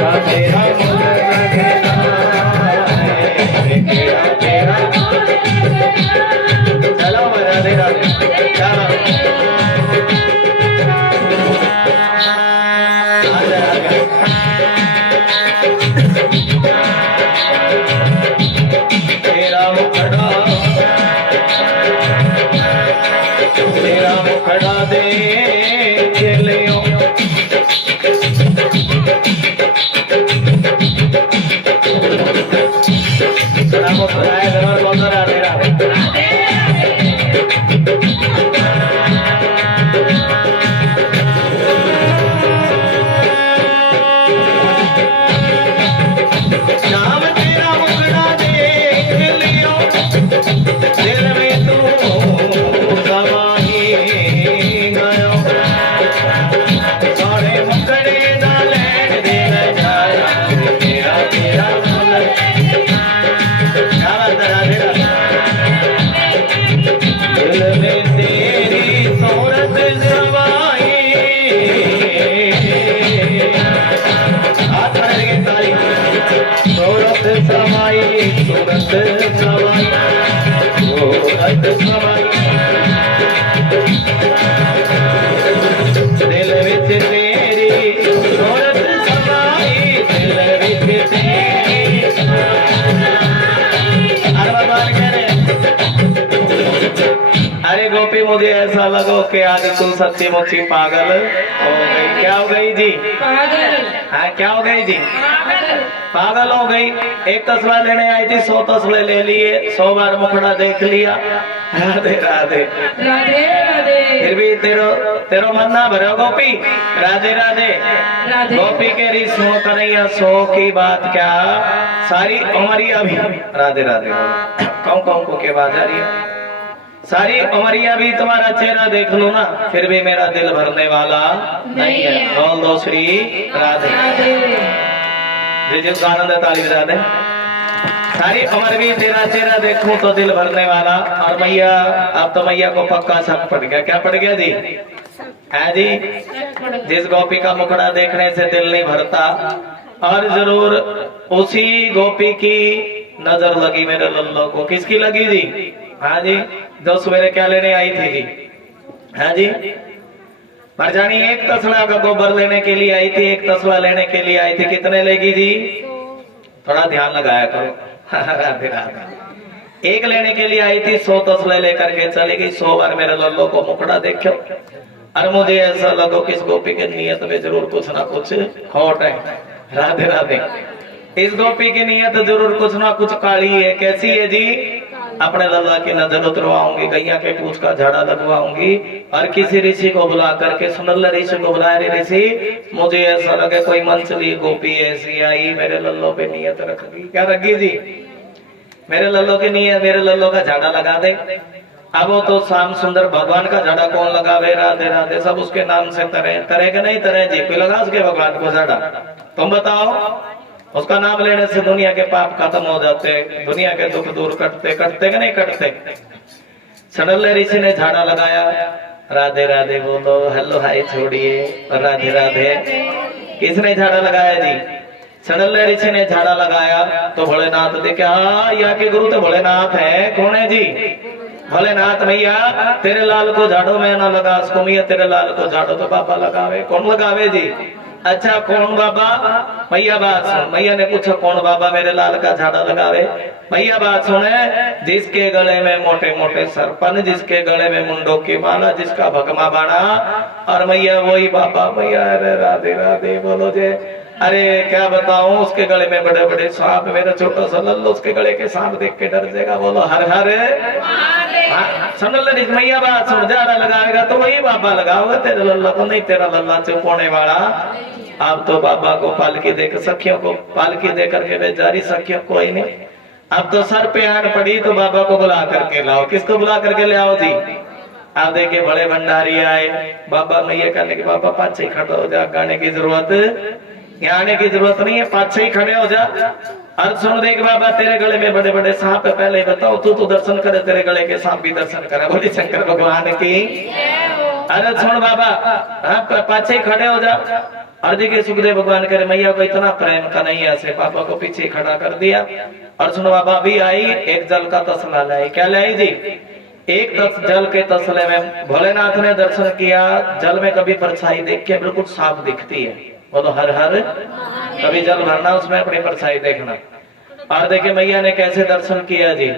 तेरा मुझ लगना है, तेरा तेरा चलो राधे राधे चलो तेरा मुखड़ा देख लियो तेरा मुखड़ा है घर कौन सा तेरा नाम तेरा मुखड़ा देख लियो दिल में तू समाई गयो सोने मुखड़े ना लैन दे जाया तेरा तेरा मुल क्या तेरा दिल में तेरी सूरत समाई हाथ खड़े ताली सूरत समाई सूरत समाई सूरत समाई दिल विच तेरी सूरत समाई दिल विच तेरी अरे गोपी मुझे ऐसा लगो कि आज तुम सच्ची मुच्ची पागल हो गई। क्या हो गई जी? पागल। हाँ क्या हो गई जी? पागल हो गई। एक तस्ला लेने आई थी 100 तस्ले ले लिए 100 बार मुखड़ा देख लिया। राधे राधे राधे राधे फिर भी तेरो मन ना भरो गोपी। राधे राधे राधे गोपी के रिस हो कन्हैया 100 की बात क्या सारी उमरिया भी राधे राधे कौन कौन को के बात जा रही है सारी उमरिया भी तुम्हारा चेहरा देख लो ना फिर भी मेरा दिल भरने वाला नहीं है। बोल दो श्री राधे जिस आनंद ताली बजा दे सारी उम्र भी तेरा चेहरा देखूं तो दिल भरने वाला। और मैया अब तो मैया को पक्का शक पड़ गया। क्या पड़ गया जी? है जी जिस गोपी का मुखड़ा देखने से दिल नहीं भरता और जरूर उसी गोपी की नजर लगी मेरे लल्लो को। किसकी लगी जी? हाँ जी जो सवेरे क्या लेने आई थी जी? हाँ जी मरजानी एक तसला का गोबर लेने के लिए आई थी एक तसला लेने के लिए आई थी। कितने लेगी जी? थोड़ा ध्यान लगाया करो। राधे राधे एक लेने के लिए आई थी 100 तसले लेकर के चली गई। 100 बार मेरे लल्लो को मुखड़ा देखो और मुझे ऐसा लगो कि इस गोपी के नियत में जरूर कुछ ना कुछ खोट है। राधे राधे इस गोपी की नियत जरूर कुछ ना कुछ काली है। कैसी है जी? अपने लल्ला की नजर उतरवाऊंगी गैया के पूछ का झाड़ा लगवाऊंगी और किसी ऋषि को बुला करके सुनल ऋषि को बुलाया ऋषि मुझे ऐसा लगे कोई मंचली गोपी ऐसी आई मेरे लल्लो पे नियत रख दी। क्या रखी जी? मेरे लल्लो की नियत मेरे लल्लो का झाड़ा लगा दे। अब वो तो श्याम सुंदर भगवान का झाड़ा कौन लगावे? राधे राधे सब उसके नाम से तरे के नहीं तरे जी कोई लगा उसके भगवान को झाड़ा? तुम बताओ उसका नाम लेने से दुनिया के पाप खत्म हो जाते दुनिया के दुख दूर कटते कटते कि नहीं कटते? सडल्ले ऋषि ने झाड़ा लगाया। राधे राधे बोलो हेलो हाय छोड़िए राधे राधे। किसने झाड़ा लगाया जी? सडल्ले ऋषि ने झाड़ा लगाया तो भोलेनाथ देखे हाँ यहाँ के गुरु तो भोलेनाथ है। कौन है जी? भोलेनाथ भैया तेरे लाल को झाड़ो में ना लगा उसको मैया तेरे लाल को झाड़ो तो बाबा लगावे। कौन लगावे जी? अच्छा कौन बाबा? मैया बात सुन। मैया ने पूछा कौन बाबा मेरे लाल का झाड़ा लगावे? मैया बात सुने जिसके गले में मोटे मोटे सरपन जिसके गले में मुंडों की माला जिसका भगमा बाणा और मैया वही बाबा। मैया अरे राधे राधे बोलो जे। अरे क्या बताऊं उसके गले में बड़े बड़े सांप मेरा छोटा सा लल्लू उसके गले के सांप देख के डर जाएगा। बोलो हर हर मैया बात सुन झाड़ा लगाएगा तो वही बाबा लगाओगे तेरे लल्ला को नहीं तेरा लल्ला चुपोने वाला। अब तो बाबा को पालकी देकर सखियों को पालकी दे करके बेचारी सखियों कोई नहीं। अब तो सर पे आन पड़ी तो बाबा को बुला करके लाओ। किसको बुला करके ले आओ जी? आप देखे बड़े भंडारी आए बाबा मैया कहने के बाबा पाछे खड़ा हो जा गाने की जरूरत यहाँ आने की जरूरत नहीं है पाछे ही खड़े हो जा। और सुन देख बाबा तेरे गले में बड़े बड़े सांप है पहले बताओ तू तो दर्शन करे तेरे गले के सांप भी दर्शन करे। बोली शंकर भगवान की। अरे सुन बाबा हाँ पाछे ही खड़े हो जा। और देखिए सुखदेव भगवान करे मैया को इतना प्रेम का नहीं ऐसे पापा को पीछे खड़ा कर दिया और सुनो बाबा भी आई एक जल का तसला लाई। क्या लाई जी? एक जल के तसले में भोलेनाथ ने दर्शन किया। जल में कभी परछाई देख के बिल्कुल साफ दिखती है, बोलो हर हर। कभी जल भरना उसमें अपनी परछाई देखना। और देखिए मैया ने कैसे दर्शन किया जी,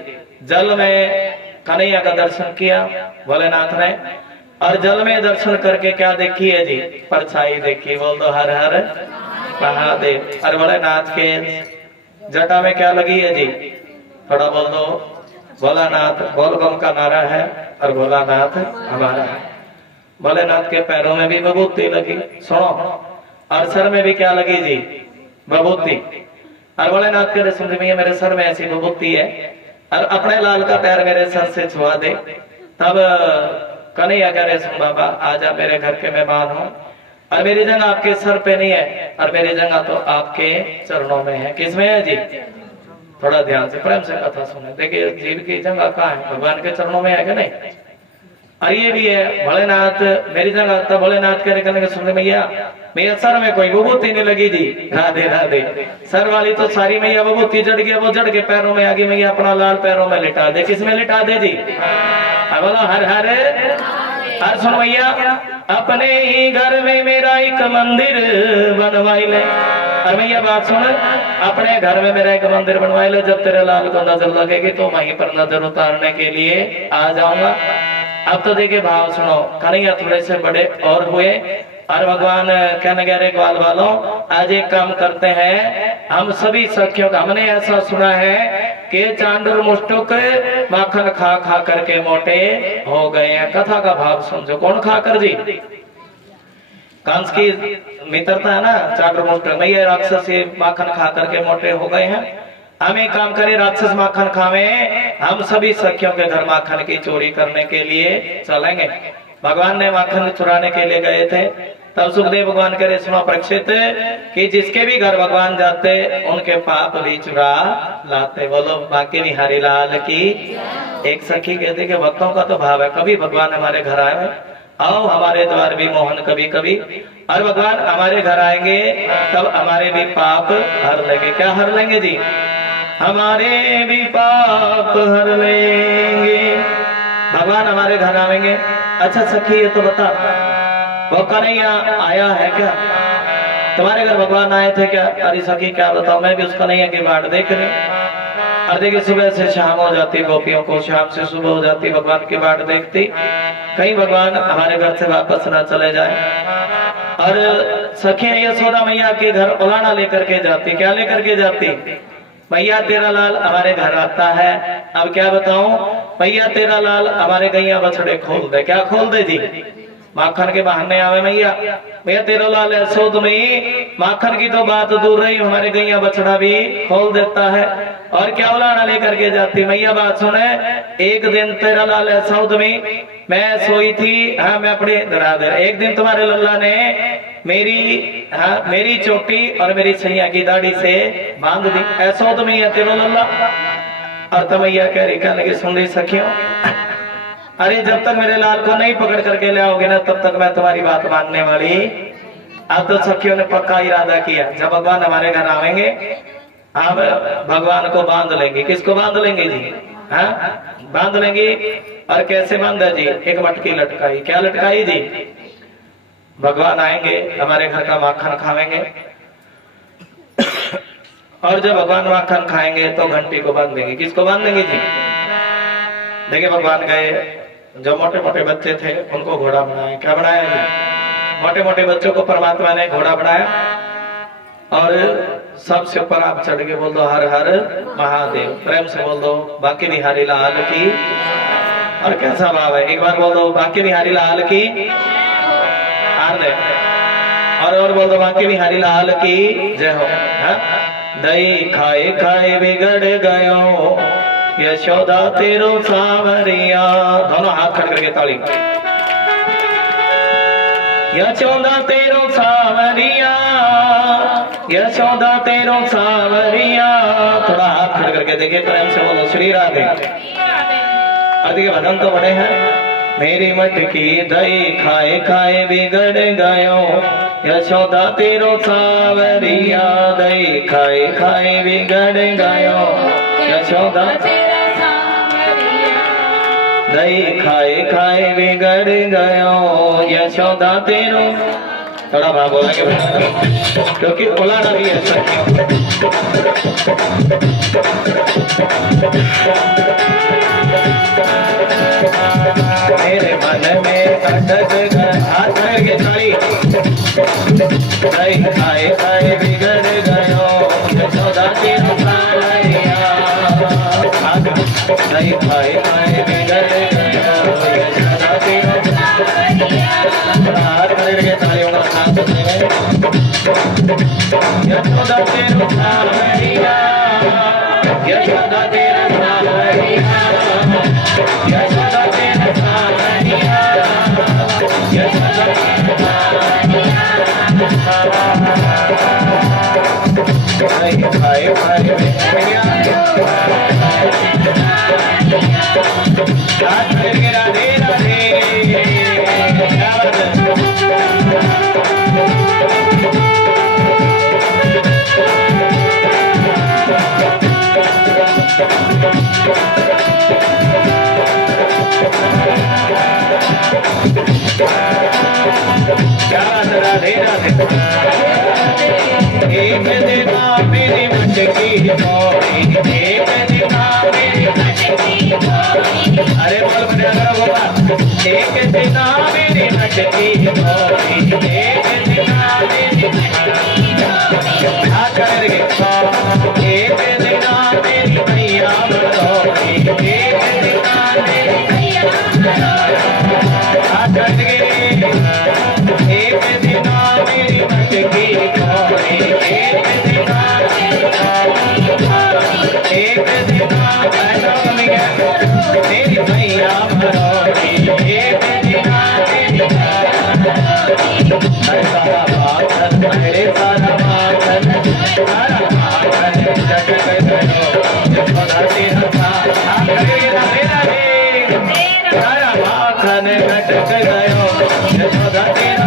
जल में कन्हैया का दर्शन किया भोलेनाथ ने और जल में दर्शन करके क्या देखी है जी? परछाई देखी। बोल दो हर हर महादेव। और भोलेनाथ के जटा में क्या लगी है जी? थोड़ा बोल दो। भोलानाथ बोलबम का नारा है और भोलानाथ हमारा है। भोलेनाथ के पैरों में भी विभूति लगी, सुनो। और सर में भी क्या लगी जी? विभूति। और भोलेनाथ के सुन में मेरे सर में ऐसी विभूति है और अपने लाल का पैर मेरे सर से छुआ दे। तब कन्हैया कह रहे सुन बाबा आजा मेरे घर के मेहमान हो और मेरी जगह आपके सर पे नहीं है और मेरी जगह तो आपके चरणों में है। किसमें है जी? थोड़ा ध्यान से प्रेम से कथा सुने। देखिए जीव की जगह कहाँ है? भगवान के चरणों में है कि नहीं? और ये भी है भोलेनाथ मेरी जगह। तब भोलेनाथ कह रहे सुन मैया मेरे सर में कोई विभूति नहीं लगी जी। राधे राधे। सर वाली तो सारी मैया विभूति जड़ गया, वो जड़ के पैरों में आ गई। मैया अपना लाल पैरों में लिटा दे। किसमें लिटा दे जी? बोलो हर हर हर। सुन भैया अपने ही घर में मेरा एक मंदिर बनवाई ले। और भैया बात सुन, अपने घर में मेरा एक मंदिर बनवाई ले। जब तेरे लाल को नजर लगेगी तो वहीं पर नजर उतारने के लिए आ जाऊंगा। अब तो देखिए भाव सुनो, कन्हैया थोड़े से बड़े और हुए और भगवान कहने गए ग्वाल वालों आज एक काम करते हैं, हम सभी सखियों का हमने ऐसा सुना है कि चांडूर मुष्टुक माखन खा खा करके मोटे हो गए हैं। कथा का भाव समझो। कौन खाकर जी? कंस की मित्रता है ना चांडूर मुष्टुक में, ये राक्षस माखन खा करके मोटे हो गए हैं। हम एक काम करें, राक्षस माखन खावे, हम सभी सखियों के घर माखन की चोरी करने के लिए चलेंगे। भगवान ने माखन चुराने के लिए गए थे। तब सुखदेव भगवान करे सुनो परीक्षित कि जिसके भी घर भगवान जाते उनके पाप भी चुरा लाते। बोलो बाकी बिहारी लाल की। एक सखी कहते कि भक्तों का तो भाव है कभी भगवान हमारे घर आए, आओ हमारे द्वार भी मोहन कभी कभी। और भगवान हमारे घर आएंगे तब हमारे भी पाप हर लेंगे। क्या हर लेंगे जी? हमारे भी पाप हर लेंगे। भगवान हमारे घर आएंगे। अच्छा सखी ये तो बता, वो कन्हैया आया है क्या? तुम्हारे घर भगवान आए थे क्या? अरे सखी क्या बताओ, मैं भी उस कन्हैया की बाट देख रही। और देखिए सुबह से शाम हो जाती, गोपियों को शाम से सुबह हो जाती, भगवान की बाट देखती कहीं भगवान हमारे घर से वापस ना चले जाए। और सखी यशोदा मैया के घर उलाना लेकर के जाती। क्या लेकर के जाती? मैया तेरा लाल हमारे घर आता है। अब क्या बताऊं, मैया तेरा लाल हमारे गैया बछड़े खोल दे। क्या खोल दे जी? माखन के बहाने आवे मैया। मैया तेरा लाल यशोद में माखन की तो बात दूर रही, हमारे गैया बछड़ा भी खोल देता है। और क्या उलाना लेकर के जाती। मैया बात सुने, एक दिन तेरा लाल यशोद में मैं सोई थी, हाँ मैं अपने एक दिन तुम्हारे लल्ला ने मेरी चोटी और मेरी सैया की दाढ़ी से बांध दी। ऐसा तो मैया तेरो लल्ला। और तो मैया कह रही कहने की सुन रही सखियों, अरे जब तक मेरे लाल को नहीं पकड़ करके ले आओगे ना तब तक मैं तुम्हारी बात मानने वाली। अब तो सखियों ने पक्का इरादा किया, जब भगवान हमारे घर आवेंगे हम भगवान को बांध लेंगे। किसको बांध लेंगे जी? हाँ बांध लेंगे। और कैसे बांधा जी? एक मटकी लटकाई। क्या लटकाई जी? भगवान आएंगे हमारे घर का माखन खाएंगे और जब भगवान माखन खाएंगे तो घंटी को बांध देंगे। किसको बांध देंगे जी? देखिए भगवान गए, जो मोटे मोटे बच्चे थे उनको घोड़ा बनाया। क्या बनाया जी? मोटे मोटे बच्चों को परमात्मा ने घोड़ा बनाया और सबसे ऊपर आप चढ़ के बोल दो हर हर महादेव। प्रेम से बोल दो बाकी बिहारी लाल की। और कैसा भाव है, एक बार बोल दो बाकी बिहारी लाल की। और बोल दो बाकी बिहारी लाल की जय हो। दही खाए खाए बिगड़ गयो यशोदा तेरो सावरिया। दोनों हाथ खड़ करके ताली। यशोदा तेरो सावरिया, यशोदा तेरो सावरिया। थोड़ा हाथ खड़ करके देखिए, प्रेम से बोलो श्री राधे। और देखिए भजन तो बड़े हैं, मेरी मटकी दही खाए खाए बिगड़ गयो यशोदा तेरो सावरिया दही खाए खाए बिगड़ गयो यशोदा दही खाए खाए बिगड़ गयो यशोदा तेरो थोड़ा भाव बोलेंगे क्योंकि बुलाना भी ऐसा मेरे मन में अटक गया हाथ के ताली दही खाए खाए बिगड़ गयो यशोदा तेरो सावरिया दही खाए खाए बिगड़ गयो यशोदा तेरो हाथ के तालियों का साथ देंगे यशोदा तेरो सावरिया यशोदा तेरो सावरिया यशोदा तेरो सावरिया यशोदा तेरो सावरिया खाए खाए राधे राधे राधे राधे राधे एक दिना मेरी मटकी मोरी एक दिना मेरी मटकी मोरी अरे बोल बड़े अगर होगा एक दिना मेरी मटकी मोरी एक दिना मेरी मटकी मोरी हाथ करेंगे एक दिना मेरी मैया मोरी एक दिना मेरी मैया हाथ करेंगे एक दिना मेरी मटकी मोरी एक दिना मेरी मैया मोरी एक दिना सारा माखन मेरे सारा माखन सारा माखन जग गयो यशोदा तेरा सारा माखन घटक गयो यशोदा तेरा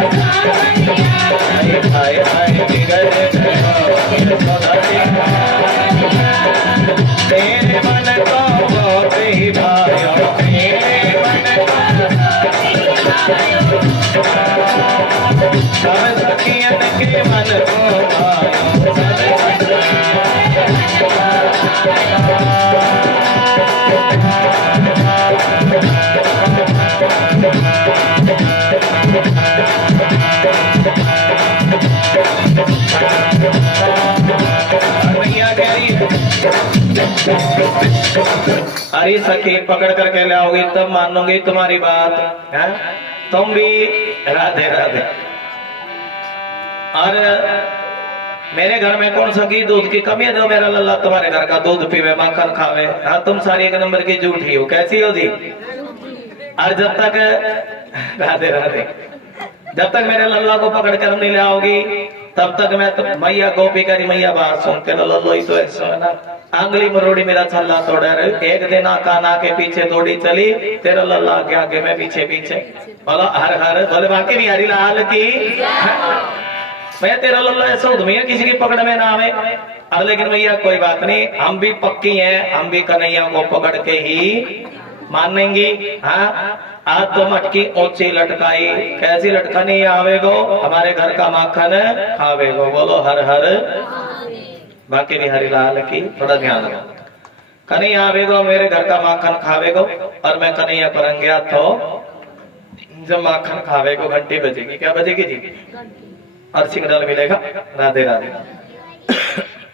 खाए खाए बिगड़ गयो यशोदा तेरा तेरे मन को बहुत ही भायो तेरे मन को सब सखियन के मन को भायो अरे सखी पकड़ करके ले आओगी तब मानूंगी तुम्हारी बात है तुम भी राधे राधे और मेरे घर में कौन सा घी दूध की कमी है जो मेरा लल्ला तुम्हारे घर का दूध पीवे माखन खावे हाँ तुम सारी एक नंबर की झूठी हो कैसी हो जी और जब तक राधे राधे जब तक मेरे लल्ला को पकड़ कर नहीं ले आओगी तब तक मैं तो मैया गोपी करी मैया बात सुनते लल्लो ही तो ऐसा है ना आंगली मरोड़ी मेरा छल्ला तोड़ा एक दिन काना के पीछे दौड़ी चली तेरा लल्ला आगे आगे मैं पीछे पीछे बोलो हर हर बोले बाकी बिहारी लाल की मैं तेरा लल्ला ऐसा उधमिया किसी की पकड़ में ना आवे अब लेकिन भैया कोई बात नहीं हम भी पक्की हैं हम भी कन्हैया को पकड़ के ही मानेंगी हाँ आज तो मटकी ऊंची लटकाई कैसी लटकानी आवेगो हमारे घर का माखन खावेगो बोलो हर हर बाकी बिहारी लाल की थोड़ा ध्यान रखो कन्हैया आवेगो मेरे घर का माखन खावेगो और मैं कन्हैया पर गया तो जब माखन खावेगो घंटी बजेगी क्या बजेगी जी और सिग्नल मिलेगा राधे राधे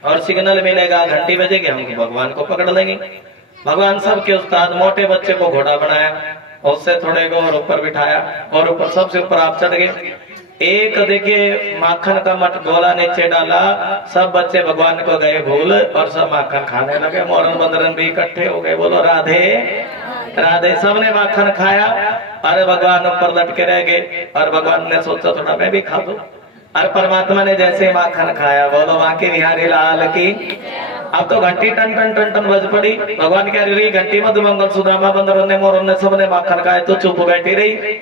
और सिग्नल मिलेगा घंटी बजेगी हम भगवान को पकड़ लेंगे भगवान सबके उस्ताद मोटे बच्चे को घोड़ा बनाया उससे थोड़े को और ऊपर बिठाया और ऊपर सबसे ऊपर आप चढ़ गए एक देखिए माखन का मट गोला नीचे डाला सब बच्चे भगवान को गए भूल और सब माखन खाने लगे मोरन बंदरन भी इकट्ठे हो गए बोलो राधे राधे सबने माखन खाया अरे भगवान ऊपर लटके रह गए और भगवान ने सोचा थोड़ा मैं भी खा दूं और परमात्मा ने जैसे माखन खाया बोलो बाकी बिहारी लाल की अब तो घंटी टन टन टन टन बज पड़ी। भगवान कह रही घंटी मत मंगल सुदामा बंदर ने मोर ने सबने माखन खाए तो चुप बैठी रही।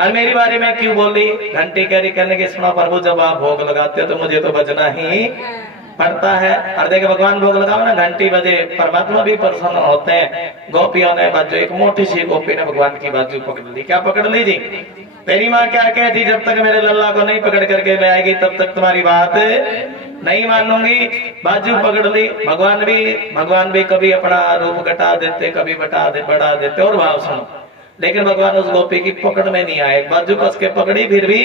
और मेरी बारे में क्यों बोली? घंटी कह रही कहने की सुनो प्रभु जब आप भोग लगाते हो तो मुझे तो बजना ही पड़ता है। और देखे भगवान भोग लगाओ ना घंटी बजे परमात्मा भी प्रसन्न होते हैं। गोपियों ने बाजू एक मोटी सी गोपी ने भगवान की बाजू पकड़ ली। क्या पकड़ ली जी? मेरी माँ क्या कहती जब तक मेरे लल्ला को नहीं पकड़ करके ले आएगी तब तक तुम्हारी बात नहीं मानूंगी। बाजू पकड़ ली। भगवान भी कभी अपना रूप घटा देते कभी बढ़ा देते। और भाव सुनो, लेकिन भगवान उस गोपी की पकड़ में नहीं आए। बाजू कस के पकड़ी फिर भी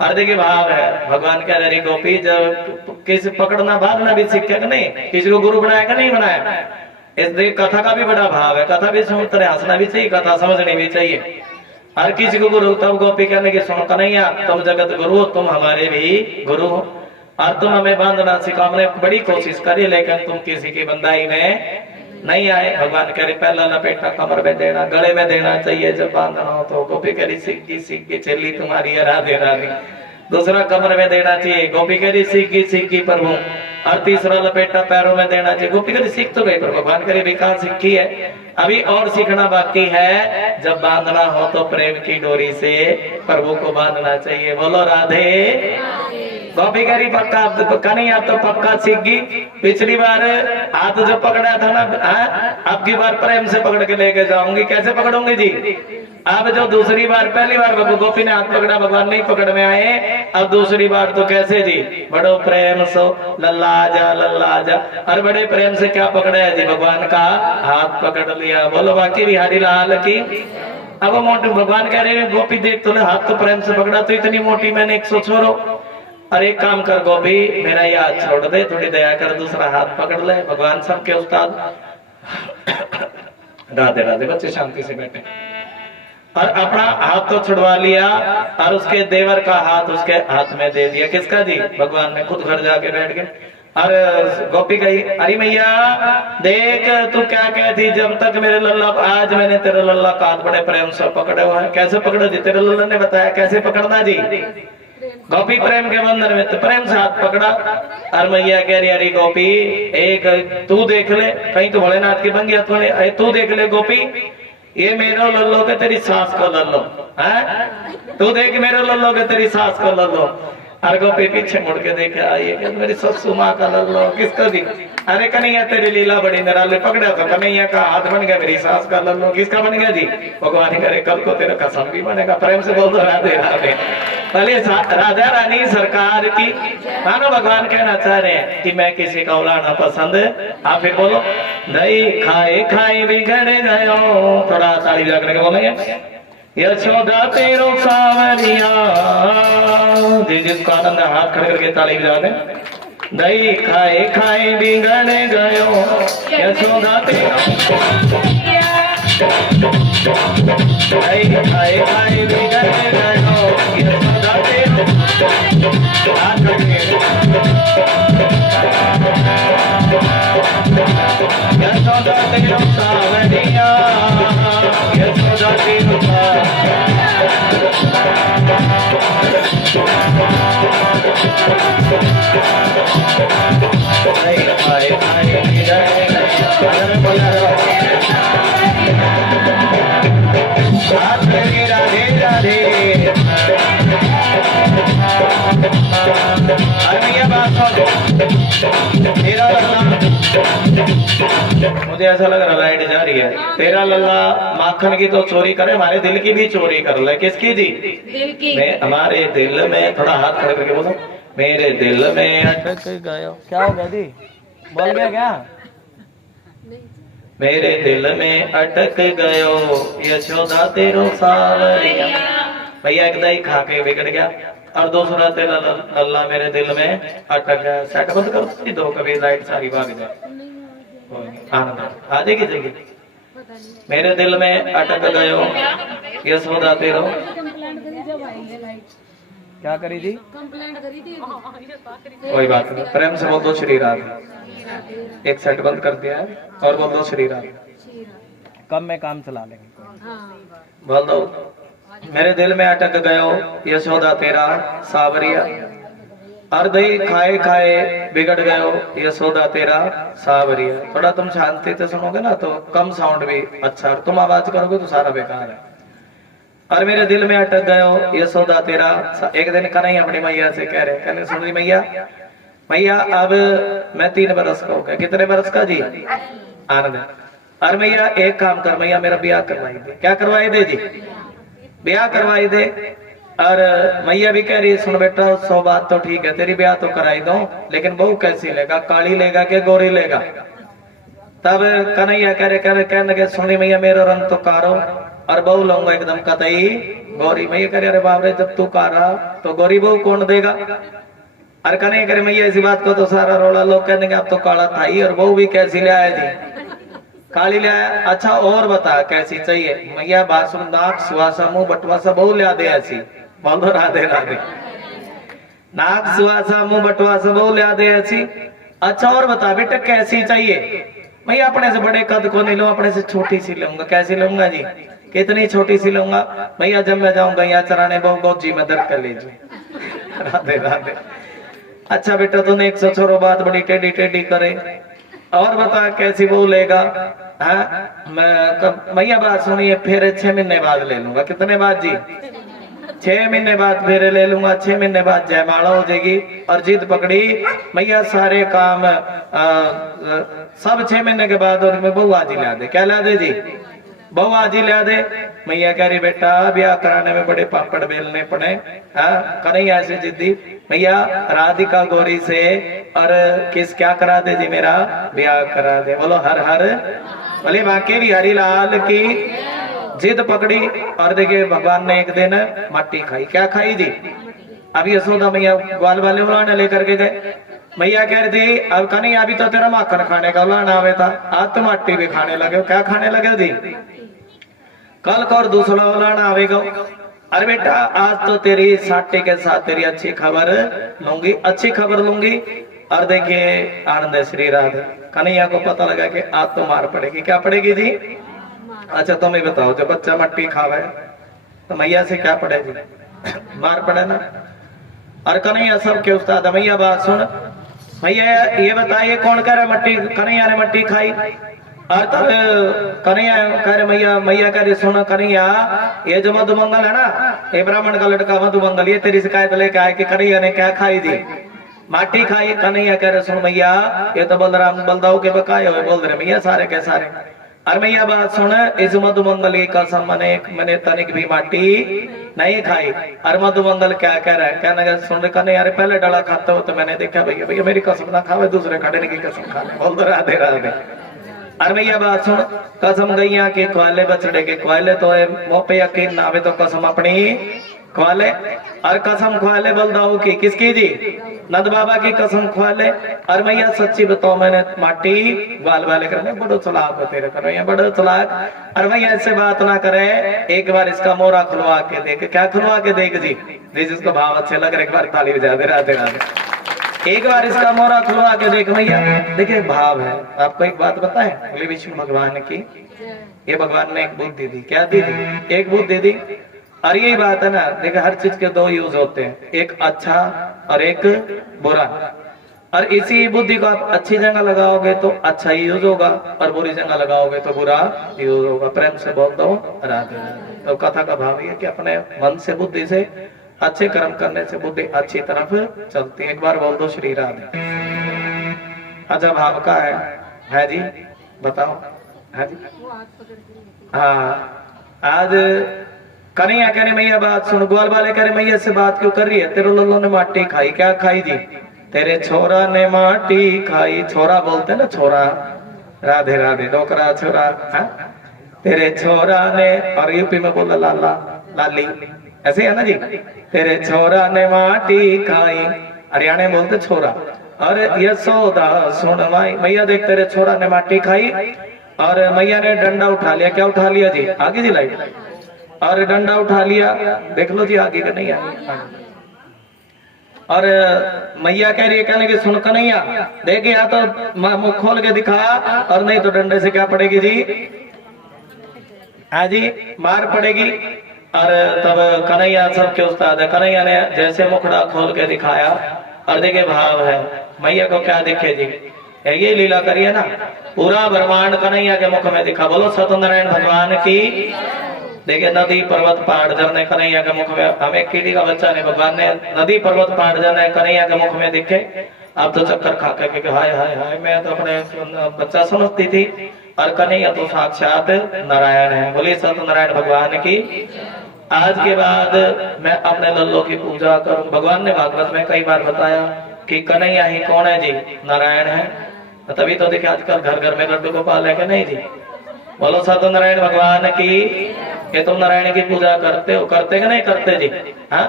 अर्ध के भाव है। भगवान कह रहे गोपी जब किसी पकड़ना भागना भी सीखे नहीं, किसी को गुरु बनाया नहीं बनाया। इसलिए कथा का भी बड़ा भाव है। कथा भी सुनते हंसना भी चाहिए, कथा समझनी भी चाहिए। हर किसी को गुरु तब गोपी कहने की सुनता नहीं है तुम जगत गुरु तुम हमारे भी गुरु हो और तुम हमें बांधना सिखाओ। हमने बड़ी कोशिश करी लेकिन तुम किसी की बंदाई में नहीं आए। भगवान कह रहे पहला लपेटा कमर में देना गले में देना चाहिए जब बांधना हो तो। गोपी कह रही सिक्की चली तुम्हारी राधे राधे। दूसरा कमर में देना चाहिए। गोपी कह रही सिक्की प्रभु। और तीसरा लपेटा पैरों में देना चाहिए। गोपी कह रही सीख तो गई पर भगवान कह रही कहाँ सीखी है, अभी और सीखना बाकी है। जब बांधना हो तो प्रेम की डोरी से प्रभु को बांधना चाहिए। बोलो राधे। गोपी कह रही पक्का नहीं आप तो पक्का सीख गई। पिछली बार हाथ जो पकड़ा था ना अब की बार प्रेम से पकड़ के लेके जाऊंगी। कैसे पकड़ूंगी जी? अब जो दूसरी बार पहली बार गोपी ने हाथ पकड़ा भगवान नहीं पकड़ में आए। अब दूसरी बार तो कैसे जी? बड़ो प्रेम सो लल्ला आजा। और बड़े प्रेम से क्या पकड़ा है जी? भगवान का हाथ पकड़ लिया। बोलो बाकी बिहारी लाल की। अब वो मोटी भगवान कह रहे हैं गोपी देख तूने हाथ तो प्रेम से पकड़ा तो इतनी मोटी मैंने 100 छोड़ो। और एक काम कर गोपी मेरा ये हाथ छोड़ दे थोड़ी दया कर दूसरा हाथ पकड़ ले। भगवान सबके उस्ताद। राधे राधे बच्चे शांति से बैठे। और अपना हाथ तो छुड़वा लिया और उसके देवर का हाथ उसके हाथ में दे दिया। किसका जी? भगवान ने खुद घर जाके बैठ गए। और गोपी कही अरे मैया देख तू क्या कहती जब तक मेरे लल्ला आज मैंने तेरे लल्ला का हाथ बड़े प्रेम से पकड़े हुए हैं। कैसे पकड़ा जी? तेरे लल्ला ने बताया कैसे पकड़ना जी। गोपी प्रेम के बंधन में तो प्रेम से हाथ पकड़ा। और मैया कह रही अरे गोपी एक तू देख ले कहीं तो भोलेनाथ की बन गया तूने। तू देख ले गोपी ये मेरा लल्लो के तेरी सास को लल्लो है। तू देख मेरे लल्लो के तेरी सास को लल्लो। और गोपी पीछे मुड़ के देखा ये मेरी ससु माँ का लल्लो। किसका दी? अरे कन्हैया तेरी लीला बड़ी निराली। पकड़ा तो कन्हैया का हाथ बन गया मेरी सास का लल्लो। किसका बन गया जी? भगवान करे कल को तेरा कसम भी बनेगा। प्रेम से बोल दो राधे राधे। भले राधा रानी सरकार की। मानो भगवान कहना चाह रहे हैं कि मैं किसी का उलाना पसंद। आप फिर बोलो दही खाए खाए बिगड़ गयो। थोड़ा ताली बजा करके बोलेंगे यशोदा तेरो सावरिया। जिसको आनंद हाथ खड़े करके ताली बजा दें। दही खाए खाए बिगड़ गयो यशोदा तेरो दही खाए खाए बिगड़ गयो यशोदा तेरो यशोदा तेरो सावरिया यशोदा तेरो राधे राधे। मुझे ऐसा लग रहा लाइट जा रही है। तेरा लल्ला माखन की तो चोरी करे हमारे दिल की भी चोरी कर ले। किसकी जी? दिल की। हमारे दिल में थोड़ा हाथ खड़े करके बोलो मेरे दिल में अटक गया। क्या हो गया जी? बोल गया क्या? मेरे दिल में अटक गयो यशोदा तेरो सावरिया। भैया एक दही खा के बिगड़ गया और दूसरा तेरा लल्ला मेरे दिल में अटक गया। सेट बंद करो दो कभी लाइट सारी भाग जाए। आनंद आ जाएगी जगह। मेरे दिल में अटक गयो यशोदा तेरो। क्या करी थी? कंप्लेंट करी थी। कोई बात नहीं। प्रेम से बोल दो श्री राधे। एक सेट बंद कर दिया है और बोल दो श्री राधे। कम में काम चला लेंगे। बोल दो मेरे दिल में अटक गयो यशोदा तेरा सावरिया। और दही खाए खाए बिगड़ गए हो यशोदा तेरा सावरिया। थोड़ा तुम शांति से सुनोगे ना तो कम साउंड भी अच्छा, और तुम आवाज करोगे तो सारा बेकार है। और मेरे दिल में अटक गए हो यशोदा तेरा। एक दिन कन्हैया अपनी मैया से कह रहे, कहने सुन रही मैया, मैया अब मैं 3 बरस का हो गया। कितने बरस का जी? आनंद। और मैया एक काम कर, मैया मेरा ब्याह करवाई दे। क्या करवाई दे जी? ब्याह करवाई दे। और मैया भी कह रही सुन बेटा 100 बात तो ठीक है, तेरी ब्याह तो कराई दो, लेकिन बहू कैसी लेगा, काली लेगा कि गोरी लेगा? तब कन्हैया कहने लगे सुन रही मैया मेरा रंग तो कारो और बहू लूंगा एकदम कतई गोरी। मैया कह रहे अरे बाप रे, जब तू कारा तो गोरी बहू कौन देगा? और कन्हैया करे मैया इसी बात को तो सारा रोड़ा लोग कहने अब तो काला था ही, और बहू भी कैसी ले आया जी? काली ले आया। अच्छा और बता कैसी चाहिए? मैया बात सुन, नाक सुहासा मुंह बटवासा बहू ले दे ऐसी। बोल दो राधे राधे। नाक सुहासा मुंह बटवासा बहू ले दे ऐसी। अच्छा और बता बेटा कैसी चाहिए? मैं अपने से बड़े कद को नहीं लूं, अपने से छोटी सी लूंगा। कैसी लूंगा जी? कितनी छोटी सी लूंगा? भैया जब मैं जाऊंगा यहाँ चराने बहु जी में दर्द कर लीजिए। राधे राधे। अच्छा बेटा तूने 100 छोरो बात बड़ी टेढ़ी टेढ़ी करे, और बता कैसी बहू लेगा? हाँ मैं भैया बात सुनिए, फिर 6 महीने बाद ले लूंगा। कितने बाद जी? 6 महीने बाद फिर ले लूंगा। 6 महीने बाद जयमाला हो जाएगी। और जिद पकड़ी भैया सारे काम सब 6 महीने के बाद और मैं बहू आज ही ला दे। क्या ला दे जी? बहू आज ही ला दे। मैया कह रही बेटा ब्याह कराने में बड़े पापड़ बेलने पड़े। हाँ कन्हैया ऐसे जिद्दी, भैया राधिका गौरी से और किस क्या करा दे जी? मेरा ब्याह करा दे। बोलो हर हर बोले बाकी भी हरिलाल की। जिद पकड़ी और देखिए भगवान ने एक दिन मट्टी खाई। क्या खाई जी? अब यशोदा मैया ग्वाल वाले उलाने लेकर के गए। मैया कह रही थी अब कन्हैया अभी तो तेरा माखन खाने का उलाना आवे था, आज तो मट्टी भी खाने लगे। क्या खाने लगे जी? कल को और दूसरा उलाना आवेगा। अरे बेटा आज तो तेरी साटे के साथ तेरी अच्छी खबर लूंगी, अच्छी खबर लूंगी। और देखिए आनंद श्री राधे। कन्हैया को पता लगा कि आज तो मार पड़ेगी। क्या पड़ेगी जी? अच्छा तुम ही बताओ, जब बच्चा मट्टी खावे तो मैया से क्या पड़े जी? मार पड़े ना। और कन्हैया सब के उस्ताद। मैया बात सुन, भैया ये बताइए कौन कह रहा मट्टी? कन्हैया ने मट्टी खाई। और तब कन्हैया कह रहे मैया, मैया कह रही सुनो कन्हैया ये जो मधुमंगल है ना, ये ब्राह्मण का लड़का मधुमंगल, ये तेरी शिकायत लेके आए कि कन्हैया ने क्या खाई जी? माटी खाई। कन्हैया कह रहे सुन भैया ये तो बलराम बलदाऊ के बकाए हुए बोल रहे भैया सारे के सारे। और भैया बात सुन, इस मधुमंगल की कसम मैंने तनिक भी माटी नहीं खाई। और मधुमंगल क्या कह रहा है? कहने लगा सुन कन्हैया यार पहले डला खाता हो तो मैंने देखा भैया भैया मेरी कसम ना खावे, दूसरे खड़े की कसम खा ले। बोल दो राधे राधे। और भैया बात सुन, कसम गैया के ख्वाले बछड़े के ख्वाले तो मुंह पे यकीन ना आवे तो कसम अपनी ख्वाले। और कसम ख्वाले बलदाऊ की। किसकी जी? नंद बाबा की कसम ख्वाले। और भैया सच्ची बताओ मैंने माटी ग्वाल वाले करने बड़ो चलाक हो तेरे करो यहाँ बड़ो चलाक। और भैया ऐसे बात ना करे, एक बार इसका मोरा खुलवा के देख। क्या खुलवा के देख जी? जिसको भाव अच्छे लग रहे एक बार ताली बजा दे। राधे राधे। एक बार इसका मोरा खुलवा के देख भैया। देखिए भाव है। आपको एक बात बताएं, बोले विष्णु भगवान की ये भगवान ने एक बुद्धि दी। क्या दी? एक बुद्धि दी। और यही बात है ना, देखिए हर चीज के 2 यूज होते हैं, एक अच्छा और एक बुरा। और इसी बुद्धि को आप अच्छी जगह लगाओगे तो अच्छा ही यूज होगा, और बुरी जगह लगाओगे तो बुरा यूज होगा। प्रेम से बोल दो राधे। तो कथा का भाव ये कि अपने मन से बुद्धि से अच्छे कर्म करने से बुद्धि अच्छी तरफ चलती है। एक बार बोल दो श्री राधे। अच्छा भाव का है जी? बताओ है जी? हाँ आज कन्हैया कहने मैया बात सुन, ग्वाल वाले कह रहे मैया से बात क्यों कर रही है? तेरे लोगों ने माटी खाई। क्या खाई जी? तेरे छोरा ने माटी खाई। छोरा बोलते ना, छोरा। राधे राधे। डोकरा छोरा। हाँ तेरे छोरा ने, और यूपी में बोला लाला लाली, ऐसे है ना जी? तेरे छोरा ने माटी खाई। हरियाणा में बोलते छोरा। और यशोदा सुन माई, मैया देख तेरे छोरा ने माटी खाई। और मैया ने डंडा उठा लिया। क्या उठा लिया जी? आगे जी लाइट। और डंडा उठा लिया। देख लो जी आगे का नहीं आगे। और मैया कह रही है कहने की सुन कन्हैया देख या तो मुंह खोल के दिखा, और नहीं तो डंडे से क्या पड़ेगी जी? हाँ जी मार पड़ेगी। और तब कन्हैया सबके उस्ताद है। कन्हैया ने जैसे मुखड़ा खोल के दिखाया और देखिए भाव है मैया को क्या दिखे जी, ये लीला करिए ना, पूरा ब्रह्मांड कन्हैया के मुख में दिखा। बोलो सत्यनारायण भगवान की। देखिए नदी पर्वत पहाड़ झरने कन्हैया के मुख में, हमें कीड़ी का बच्चा ने भगवान ने नदी पर्वत पहाड़ झरने कन्हैया के मुख में दिखे। आप तो चक्कर खा के हाय हाय हाय, मैं तो अपने बच्चा समझती थी, और कन्हैया तो साक्षात नारायण है। बोलिए सत्यनारायण भगवान की। आज के बाद मैं अपने लल्लो की पूजा करूं। भगवान ने भागवत में कई बार बताया कि कन्हैया ही कौन है जी, नारायण है। तभी तो देखिए आजकल घर घर में लड्डू गोपाल है कि नहीं जी। बोलो सत्यनारायण भगवान की। ये तुम नारायण की पूजा करते हो, करते कि नहीं करते जी? हाँ,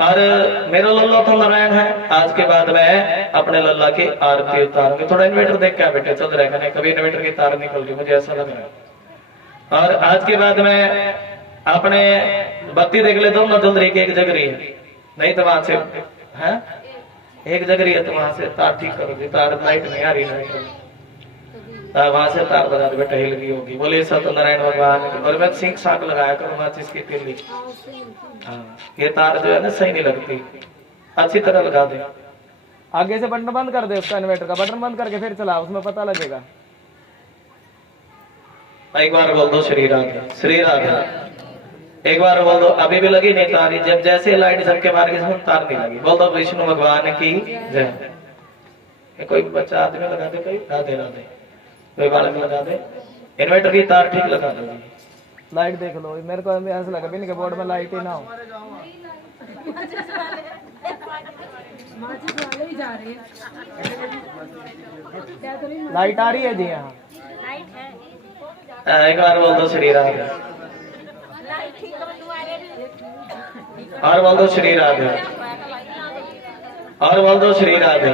और मेरा लल्ला तो नारायण है। आज के बाद मैं अपने लल्ला की आरती उतारूंगी। थोड़ा इन्वर्टर देख क्या बेटे चल रहेगा, नहीं कभी इन्वर्टर की तार निकल रही, मुझे ऐसा लग रहा है। और आज के बाद मैं अपने बत्ती देख लेता हूँ ना, जल रही की एक जग रही है, नहीं तो वहां से है एक जग रही है, तो वहां से तार ठीक करोगी। तार लाइट नहीं आ रही है, वहां से तार बजा दो बेटा, हिल गई होगी। बोले सत्यनारायण भगवान की। और मैं सिंक साक लगाया करूंगा जिसकी तिल्ली। हाँ, ये तार जो है ना सही नहीं लगती, अच्छी तरह लगा दे। आगे से बटन बंद कर दे, उसका इन्वर्टर का बटन बंद करके फिर चला, उसमें पता लगेगा। एक बार बोल दो श्री राधे, श्री राधे। एक बार बोल दो, अभी भी लगी नहीं तारी। जब जैसे लाइट सबके मार के तार नहीं लगी। बोल दो विष्णु भगवान की जय। कोई बच्चा आदमी लगा दे, कोई राधे राधे, कोई बालक लगा दे। इन्वर्टर की तार ठीक लगा दो। लाइट देख लो, मेरे को ऐसा लगा बिन के बोर्ड में लाइट ही ना हो। लाइट आ रही है जी यहाँ। एक बार बोल दो श्री राधे, और बोल दो श्री राधे, और बोल दो श्री राधे।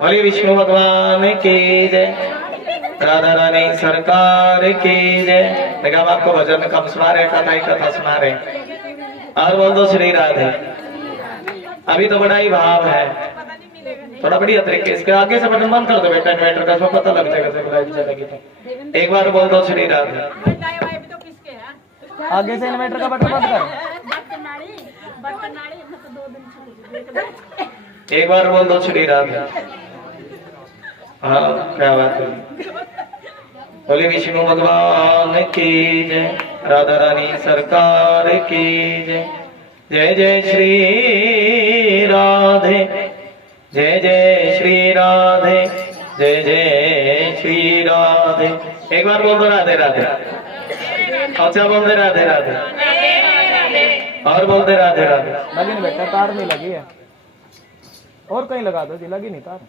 बोलिए विष्णु भगवान की जय, राधा रानी सरकार की जय। देखा आपको भजन कम सुना रहे, कथा ही कथा सुना रहे। और बोल दो श्री राधे। अभी तो बड़ा ही भाव है, थोड़ा बढ़िया तरीके। इसके आगे से बटन बंद कर दो बेटा, इन्वर्टर का इसमें पता लग जाएगा जब लाइट चलेगी तो। एक बार बोल दो श्री राधे। आगे से इन्वर्टर का बटन बंद कर। एक बार बोल दो श्री राधे। हाँ क्या बात है। बोले विष्णु भगवान की जय, राधा रानी सरकार की जय। जय जय श्री राधे, जय जय श्री राधे, जय जय श्री राधे। एक बार बोल दो राधे राधे। अच्छा बोल दे राधे राधे, और बोल दे राधे राधे। लगी नहीं बेटा, तार नहीं लगी है, और कहीं लगा दो जी, लगी नहीं तार।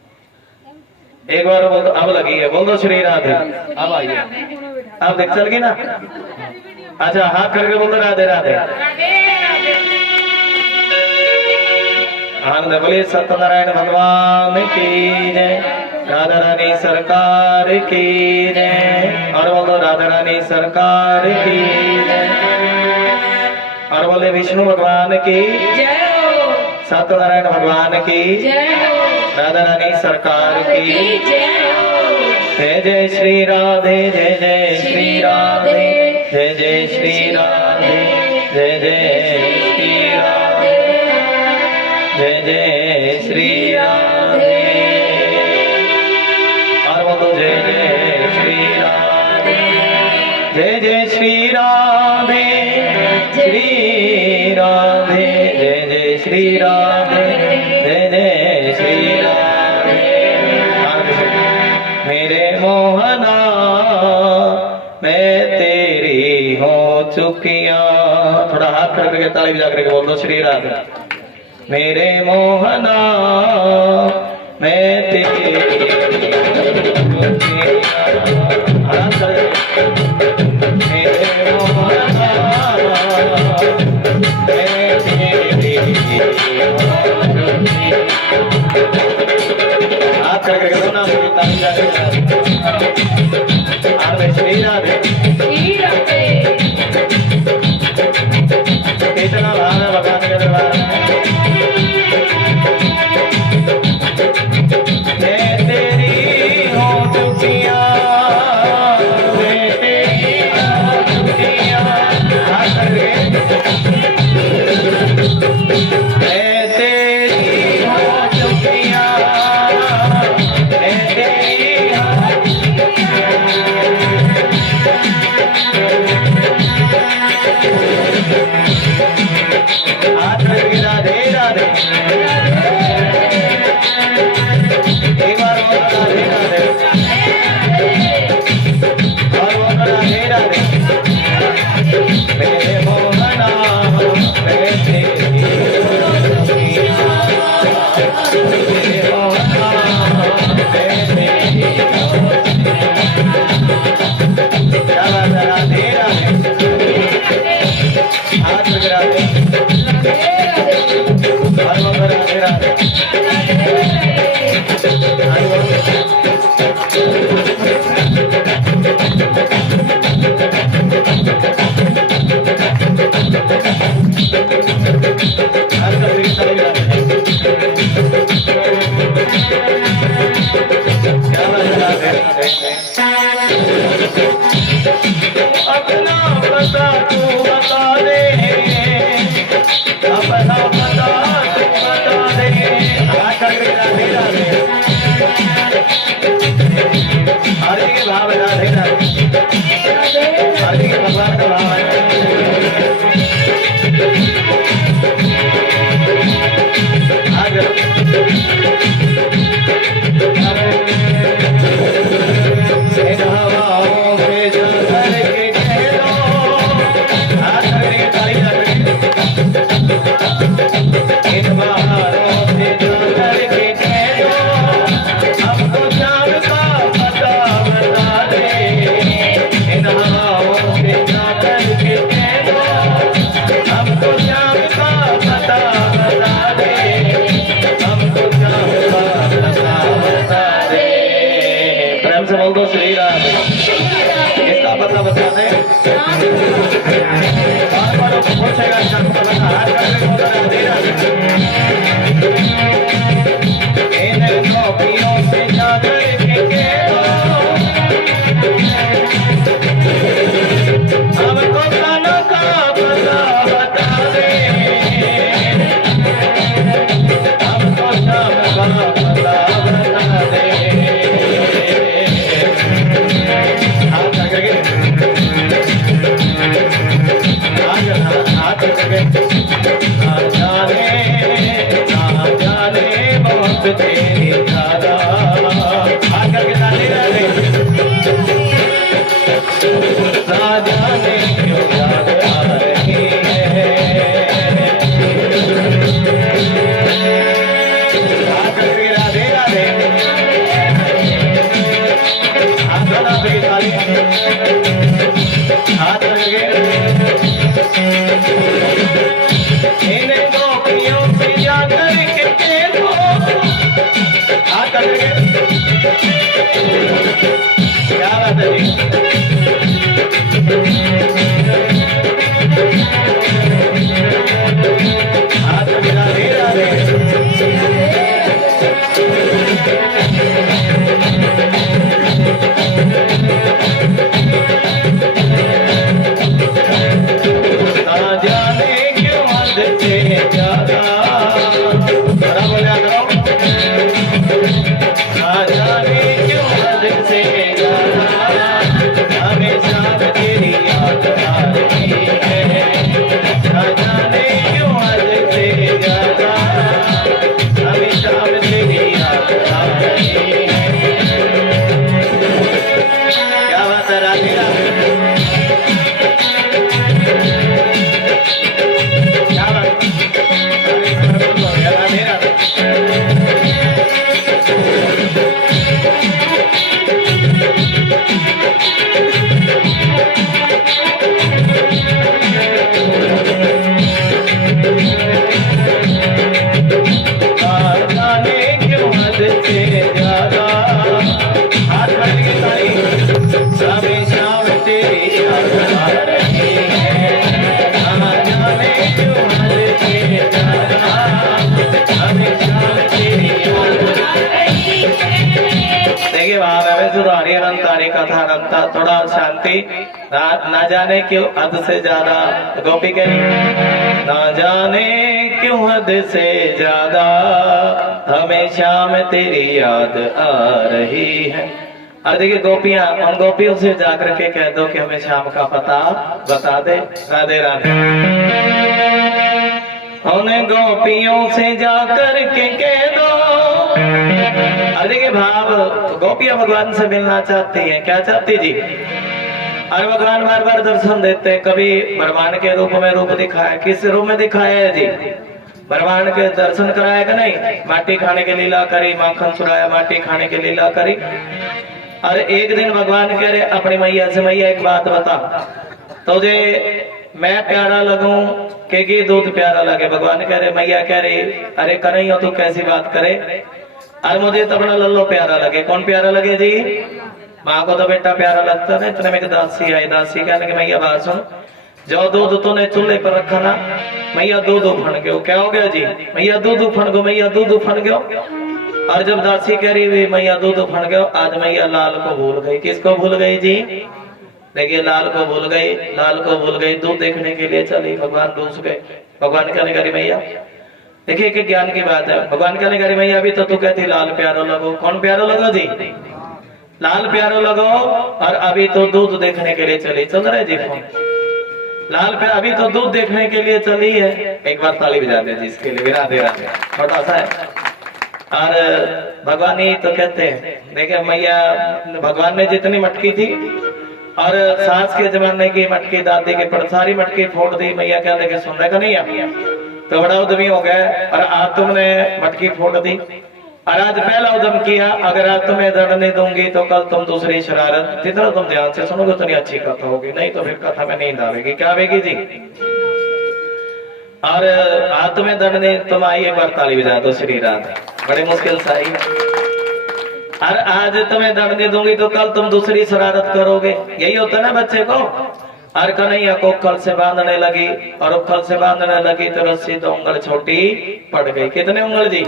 एक बार बोल दो, अब लगी है। बोल दो श्री राधे। अब आइए, अब देख चल गई ना। अच्छा हाथ करके बोल दो राधे राधे। आनंद। बोलिए सत्यनारायण भगवान की जय, राधा रानी सरकार की जय। और बोल दो राधा रानी सरकार की जय। और बोले विष्णु भगवान की जय, सत्यनारायण भगवान की, जय राधा रानी सरकार की जय। जय जय श्री राधे, जय जय श्री राधे, जय जय श्री राधे, जय जय श्री राधे, जय जय श्री राधे। और बोलो जय जय श्री राधे, जय जय श्री राधे, श्री राधे, जय जय श्री राधे, जय जय श्री राधे। मेरे मोहना मैं तेरी हो चुकिया। थोड़ा हाथ करके ताली बजा करके बोल दो श्री राधे। मेरे मोहना मैं तेरी हाथ करके सुना श्री राधे। कितना भाव है भगवान के दरबार में। मैं तेरी हो चुकिया, मैं तेरी हो चुकिया। हाथ करके मैं तेरी हो अपना पता तू बता दे, अपना पता तू बता दे। राधे राधे हरि के भाव राधे राधे हरि के भगवान का भाव है। श्री राम इसका पता बता दे। पूछेगा इन कॉपियों से जाकर हमको खानों का पता बता दे, हमको शाम का पता बता दे। तेरी दादा आकर के ताली राधे ना जाने क्यों याद आ रही है, आकर के राधे राधे आकर के ताली हाथ करके इन गोपियों से जाकर के क्या बात है जी। हाथ मिला दे राधे ना जाने क्यों हद से ज्यादा बड़ा बोला करो। ना जाने क्यों हद से ज्यादा हमेशा तेरी याद आ रही है, ना जाने क्यों हद से ज्यादा हमेशा तेरी याद आ रही है। क्या बात है राधे राधे क्या बात राधे राधे सुधारी अनंतारी कथा अनंता थोड़ा शांति ना जाने क्यों हद से ज्यादा गोपी करी ना जाने क्यों हद से ज्यादा हमेशा में तेरी याद आ रही है। और देखिए गोपियां उन गोपियों से जाकर के कह दो कि हमें शाम का पता बता दे। राधे राधे उन गोपियों से जाकर के कह दो। देखिए भाव गोपियां भगवान से मिलना चाहती हैं। क्या चाहती जी? और भगवान बार बार दर्शन देते। कभी भगवान के रूप में रूप दिखाया, किस रूप में दिखाया है जी? भगवान के दर्शन कराया कि नहीं? माटी खाने की लीला करी, माखन चुराया, माटी खाने की लीला करी। और एक दिन भगवान कह रहे अपनी मैया से, मैया एक बात बता, तुझे मैं प्यारा लगूं कि दूध प्यारा लगे? भगवान कह रहे, मैया कह रही अरे कन्हैया तू कैसी बात करे, और मुझे तो अपना लल्लो प्यारा लगे। कौन प्यारा लगे जी? माँ को तो बेटा प्यारा लगता है। इतने में एक दासी आई, दासी कहने की मैया बात सुन, जो दूध तूने चूल्हे पर रखा ना, मैया दूध उफन गयो। क्या हो गया जी? मैया दूध उफन गयो, मैया दूध उफन गयो। और जब दासी कह रही हुई मैया दूध उफन गयो, आज मैया लाल को भूल गई। किसको भूल गई जी? देखिए लाल को भूल गई, लाल को भूल गई। दूध देखने के लिए चली, भगवान दूस गए। भगवान कहने करी मैया, देखिए कि ज्ञान की बात है। भगवान कहने करी मैया अभी तो तू कहती लाल प्यारो लगो। कौन प्यारो लगो जी? लाल प्यारो लगो। और अभी तो दूध देखने के लिए चली। चल रहे जी फोन लाल पे, अभी तो दूध देखने के लिए चली है। एक बार ताली बजा दे जी इसके लिए, राधे राधे। छोटा सा है। और भगवान ही तो कहते हैं, देखिए मैया भगवान ने जितनी मटकी थी और सास के जमाने की मटकी, दादी के पर सारी मटकी फोड़ दी। मैया क्या लेके सुन रहे का नहीं है तो बड़ा उद्यमी हो गया। और आज तुमने मटकी फोड़ दी और आज पहला उद्यम किया, अगर आज तुम्हें दंड नहीं दूंगी तो कल तुम दूसरी शरारत। जितना तुम ध्यान से सुनोगे उतनी अच्छी कथा होगी, नहीं तो फिर कथा में नींद आवेगी। क्या आवेगी जी? और आज तुम्हें दंड नहीं, तुम आई एक बार ताली बजा दो श्री राधे। बड़ी मुश्किल से आई। और आज तुम्हें दंड नहीं दूंगी तो कल तुम दूसरी शरारत करोगे। यही होता है ना बच्चे को। और कन्हैया को उखल से बांधने लगी, और उखल से बांधने लगी तो रस्सी तो उंगल छोटी पड़ गई। कितने उंगल जी?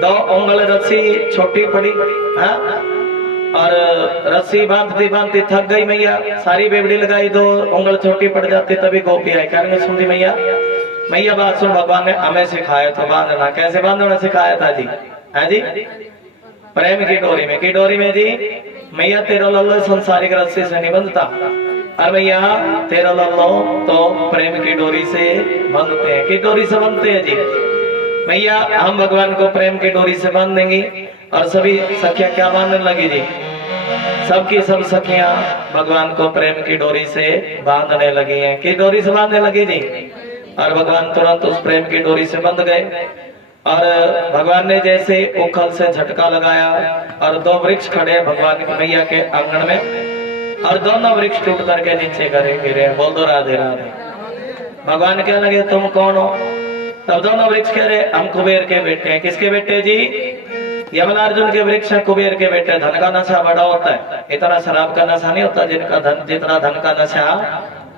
2 उंगल रस्सी छोटी पड़ी। हाँ, और रस्सी बांधती बांधती थक गई मैया, सारी बेबड़ी लगाई, 2 उंगल छोटी पड़ जाती। तभी गोपी आई, कहेंगे सुन दी मैया, मैया बात सुन, भगवान ने हमें सिखाया था बांधना। कैसे बांधना सिखाया था जी? है जी? प्रेम की डोरी में। की डोरी में जी? मैया तेरा लल्लो संसारिक रस्सी से नहीं बंधता, और भैया तेरा लल्लो तो प्रेम की डोरी से बंधते हैं। की डोरी से बंधते हैं जी? भैया हम भगवान को प्रेम की डोरी से बांध देंगे। और सभी सखियां क्या बांधने लगी जी? सबकी सब सखियां भगवान को प्रेम की डोरी से बांधने लगी हैं। की डोरी से बांधने लगी जी? और भगवान तुरंत उस प्रेम की डोरी से बंध गए। और भगवान ने जैसे उखल से झटका लगाया और 2 वृक्ष खड़े भगवान की मैया के आंगन में, और दोनों वृक्ष टूट करके नीचे गिरे। बोल दो राधे राधे। भगवान कहने लगे तुम कौन हो? तब दोनों वृक्ष कह रहे हम कुबेर के बेटे हैं। किसके बेटे जी? यमलार्जुन के वृक्ष है, कुबेर के बेटे। धन का नशा बड़ा होता है, इतना शराब का नशा नहीं होता जिनका धन, जितना धन का नशा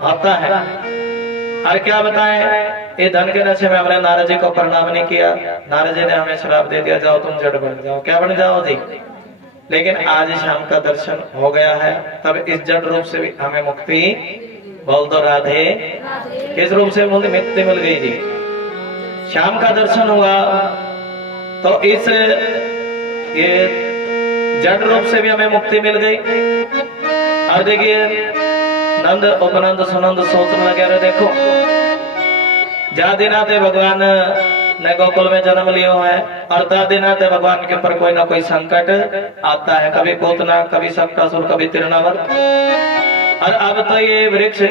होता है। और क्या बताएं, ये धन के नशे में हमने नारद जी को प्रणाम नहीं किया। नारद जी ने हमें श्राप दे दिया, जाओ तुम जड़ बन जाओ। क्या बन जाओ जी? लेकिन आज शाम का दर्शन हो गया है, तब इस जड़ रूप से भी हमें मुक्ति। बोल दो राधे। किस रूप से मुक्ति मिल गई जी? शाम का दर्शन हुआ तो इस ये जड़ रूप से भी हमें मुक्ति मिल गई। और देखिए नंद उपनंद सुनंद सोचने लगे, अरे देखो जादिनाते भगवान ने गोकुल में जन्म लियो है, और दादिनाते भगवान के ऊपर कोई ना कोई संकट आता है, कभी पूतना, कभी शक्तासुर, कभी तिरनावर। और अब तो ये वृक्ष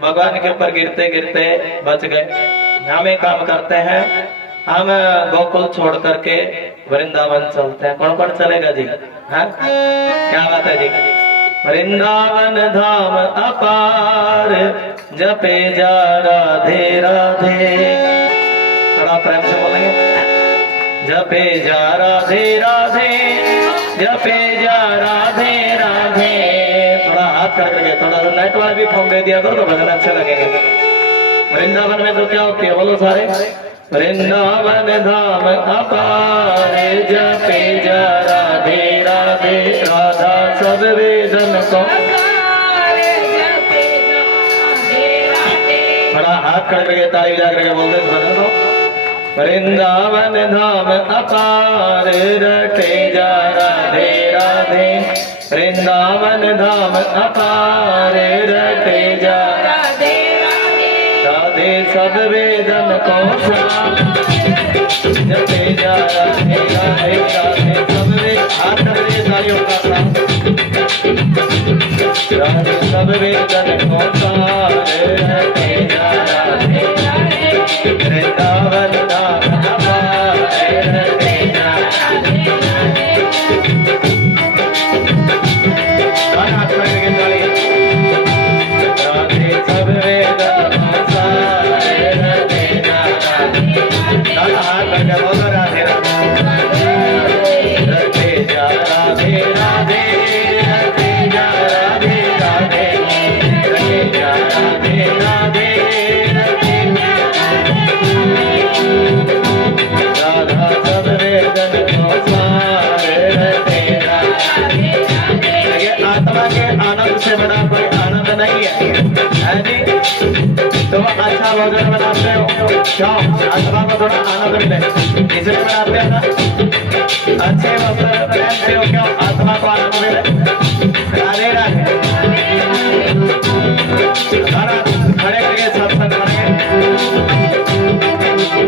भगवान के ऊपर गिरते गिरते बच गए। हम एक काम करते हैं, हम गोकुल छोड़ करके वृंदावन चलते हैं। कौन कौन चलेगा जी? हाँ क्या बात है जी? वृंदावन धाम अपार, जपे जा राधे राधे। थोड़ा प्रेम से बोलेंगे, जपे जा राधे राधे, जपे जा राधे राधे। थोड़ा हाथ करके, थोड़ा नेटवर्क भी फोन दे दिया करो तो भजन अच्छे लगेंगे। वृंदावन में तो क्या होती है बोलो सारे? वृंदावन धाम अपार, जपे जा राधे राधे, राधा सब वेदन को। बड़ा हाथ करके ताली बजा करके बोल दे भजन को। वृंदावन धाम अपार, रटे जा राधे राधे, वृंदावन धाम अपार, रटे जा राधे सब वेदन को। जपे जा राधे राधे राधे सब वेद। हाथ करके तालियों का राधे सब वेदन को सार, रटे जा राधे राधे, वृंदावन धाम अपार, रटे जा राधे राधे। हाथ करके तालियां। राधे सब वेदन को सार, रटे जा राधे। हाथ करके बोलो राधे राधे। अच्छा भोजन बनाते हो क्यों आत्मा को थोड़ा आनंद मिले इसलिए बनाते हो ना अच्छे वस्त्र पहनते हो क्यों आत्मा को आनंद मिले राधे राधे खड़े करके सत्संग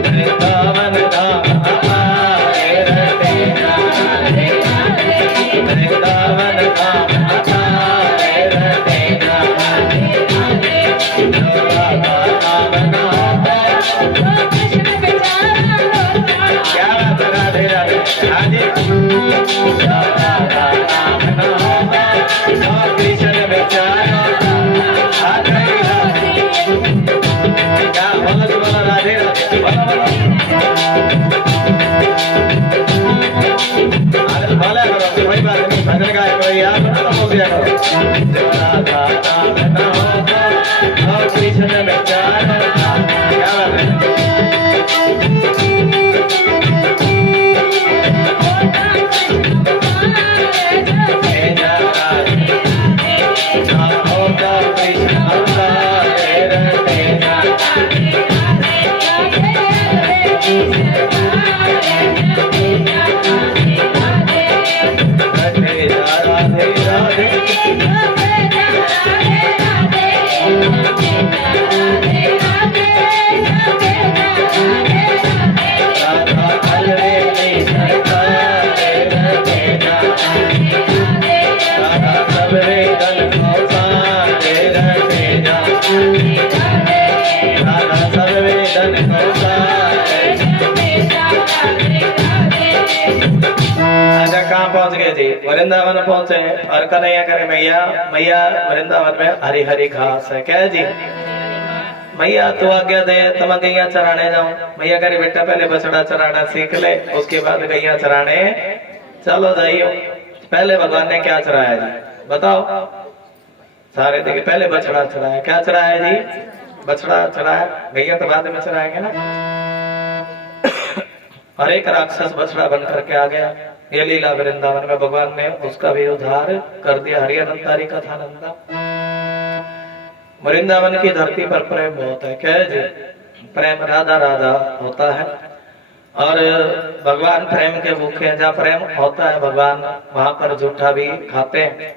वृंदावन धाम आए रहते वृंदावन धाम आए रहते क्या बात है राधे राधे हाँ जी कृष्ण बेचारा क्या बोलो तो बोलो राधे राधे बोलो बोलो बोला करो कोई बात नहीं भजन गाया करो याद ना बोल दिया करो राधा नाम ना हो कृष्ण बेचारा क्या बात है पहुंच गए थे वृंदावन पहुंचे और कन्हैया करे मैया मैया वृंदावन में हरी हरी घास है क्या जी मैया तू आज्ञा दे तुम गैया चराने जाऊं मैया करे बेटा पहले बछड़ा चराना सीख ले उसके बाद गैया चराने चलो जाइयो पहले भगवान ने क्या चराया जी बताओ सारे देखिए पहले बछड़ा चराया क्या चराया जी बछड़ा चराया गैया तो बाद में चराएंगे ना और एक राक्षस बछड़ा बन करके आ गया ये लीला वृंदावन में भगवान ने उसका भी उद्धार कर दिया हरियानंदारी कथा नंदा वृंदावन की धरती पर प्रेम बहुत है क्या जी प्रेम राधा राधा होता है और भगवान प्रेम के भूखे हैं जहाँ प्रेम होता है भगवान वहां पर जूठा भी खाते हैं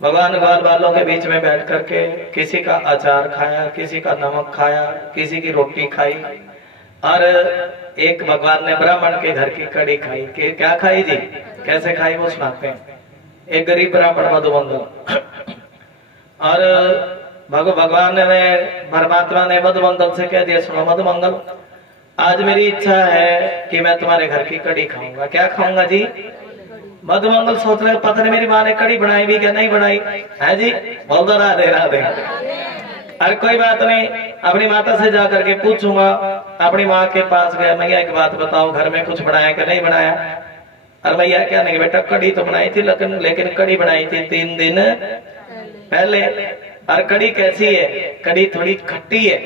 भगवान ग्वाल बालों के बीच में बैठ करके किसी का अचार खाया किसी का नमक खाया किसी की रोटी खाई और एक भगवान ने ब्राह्मण के घर की कड़ी खाई कि क्या खाई जी कैसे खाई वो सुनाते हैं एक गरीब ब्राह्मण मधुमंगल और भगवान ने परमात्मा ने मधुमंगल से कह दिया सुनो मधुमंगल आज मेरी इच्छा है कि मैं तुम्हारे घर की कड़ी खाऊंगा क्या खाऊंगा जी मधुमंगल सोच रहे पता नहीं मेरी माँ ने कड़ी बनाई भी क्या नहीं बनाई है जी बोल दो राधे राधे अरे कोई बात नहीं अपनी माता से जा करके पूछूंगा अपनी माँ के पास गया मैया एक बात बताओ घर में कुछ बनाया कि नहीं बनाया अरे मैया क्या नहीं बेटा कड़ी तो बनाई थी लेकिन कड़ी बनाई थी 3 दिन पहले और कड़ी कैसी है कड़ी थोड़ी खट्टी है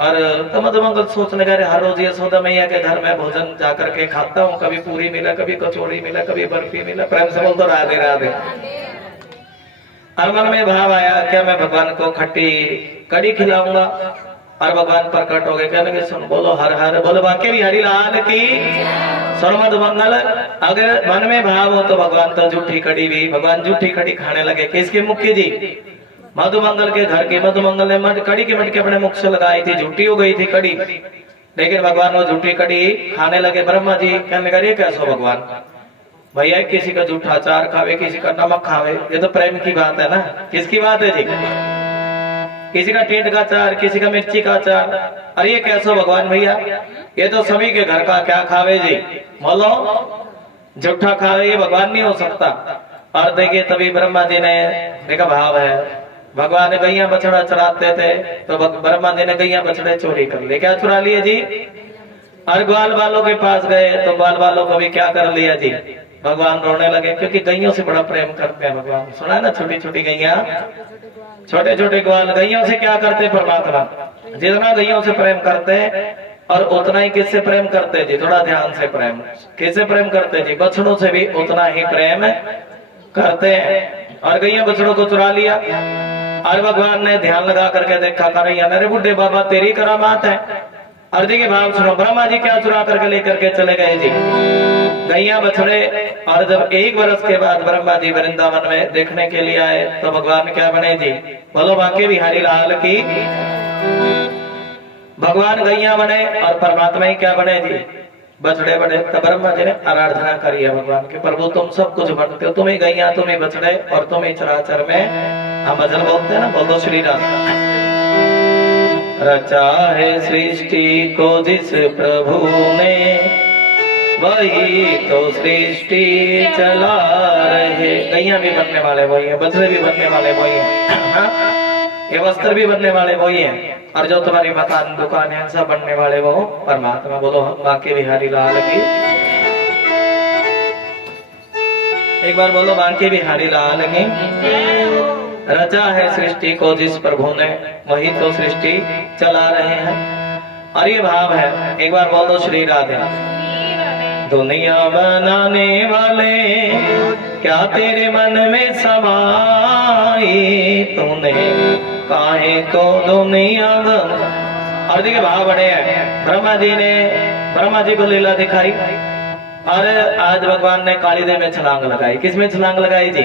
और तो मधुमंगल सोचने लगा हर रोज यशोदा मैया के घर में भोजन जाकर के खाता हूँ कभी पूरी मिला कभी कचौड़ी मिला कभी बर्फी मिला प्रेम से बोल दो राधे राधे और मन में भाव आया क्या मैं भगवान को खट्टी कड़ी खिलाऊंगा और भगवान प्रकट हो गए कहने लगे सुन बोलो हर हर बोलो बाकी भी हरिलाल की सुन मधुमंगल अगर मन में भाव हो तो भगवान तो झूठी कड़ी भी भगवान झूठी कड़ी खाने लगे किसके मुख्य जी मधुमंगल के घर की मधुमंगल ने कड़ी की मटकी अपने मुख से लगाई थी झूठी हो गई थी कड़ी लेकिन भगवान वो झूठी कड़ी खाने लगे ब्रह्मा जी कहने लगे कैसो भगवान भैया किसी का झूठा अचार खावे किसी का नमक खावे ये तो प्रेम की बात है ना किसकी बात है जी किसी का टेंट का अचार किसी का मिर्ची का अचार अरे ये कैसो भगवान भैया ये तो सभी के घर का क्या खावे जी बोलो झूठा खावे ये भगवान नहीं हो सकता और देखिए तभी ब्रह्मा जी ने देखा भाव है भगवान गैया बछड़ा चढ़ाते थे तो ब्रह्मा जी ने गैया बछड़े चोरी कर लिए क्या चुरा लिए जी और ग्वाल वालों के पास गए तो ग्वाल वालों को भी क्या कर लिया जी भगवान रोने लगे क्योंकि गैयों से बड़ा प्रेम करते हैं भगवान सुना है ना छोटी छोटी गैया छोटे छोटे ग्वाल गैयों से क्या करते परमात्मा जितना गैयों से प्रेम करते हैं और उतना ही किससे प्रेम करते जी थोड़ा ध्यान से प्रेम किससे प्रेम करते जी बछड़ों से भी उतना ही प्रेम करते हैं और गैया बछड़ों को चुरा लिया और भगवान ने ध्यान लगा करके देखा कन्हैया, अरे बुढ़े बाबा तेरी करामात है। और देखिए भाव सुनो, ब्रह्मा जी क्या चुरा करके लेकर के चले गए जी, गैया बछड़े। और जब 1 वर्ष के बाद ब्रह्मा जी वृंदावन में देखने के लिए आए तो भगवान क्या बने जी, बोलो बांके बिहारी लाल की। भगवान गैया बने और परमात्मा ही क्या बने जी, बछड़े बने। तब ब्रह्मा जी ने आराधना करी है भगवान के, प्रभु तुम सब कुछ बनते हो, तुम्हें गैया तुम्हें बछड़े और तुम्हें चराचर में। हम भजन बोलते हैं ना, बोलो श्री राम। रचा है सृष्टि को जिस प्रभु ने, वही तो सृष्टि चला रहे। गैया भी बनने वाले वही है, बछड़े भी बनने वाले वही है, ये वस्त्र भी बनने वाले वही है, और जो तुम्हारी मकान दुकान है सब बनने वाले वो परमात्मा। बोलो बांके बिहारी लाल की। एक बार बोलो बांके बिहारी लाल की। रचा है सृष्टि को जिस प्रभु ने, वही तो सृष्टि चला रहे हैं। और ये भाव है, एक बार बोल दो श्री राधे। दुनिया बनाने वाले क्या तेरे मन में समाई, तूने काहे को दुनिया बन। और देखिए भाव बड़े हैं, ब्रह्मा जी को लीला दिखाई। और आज भगवान ने कालीदेव में छलांग लगाई। किसमें छलांग लगाई जी,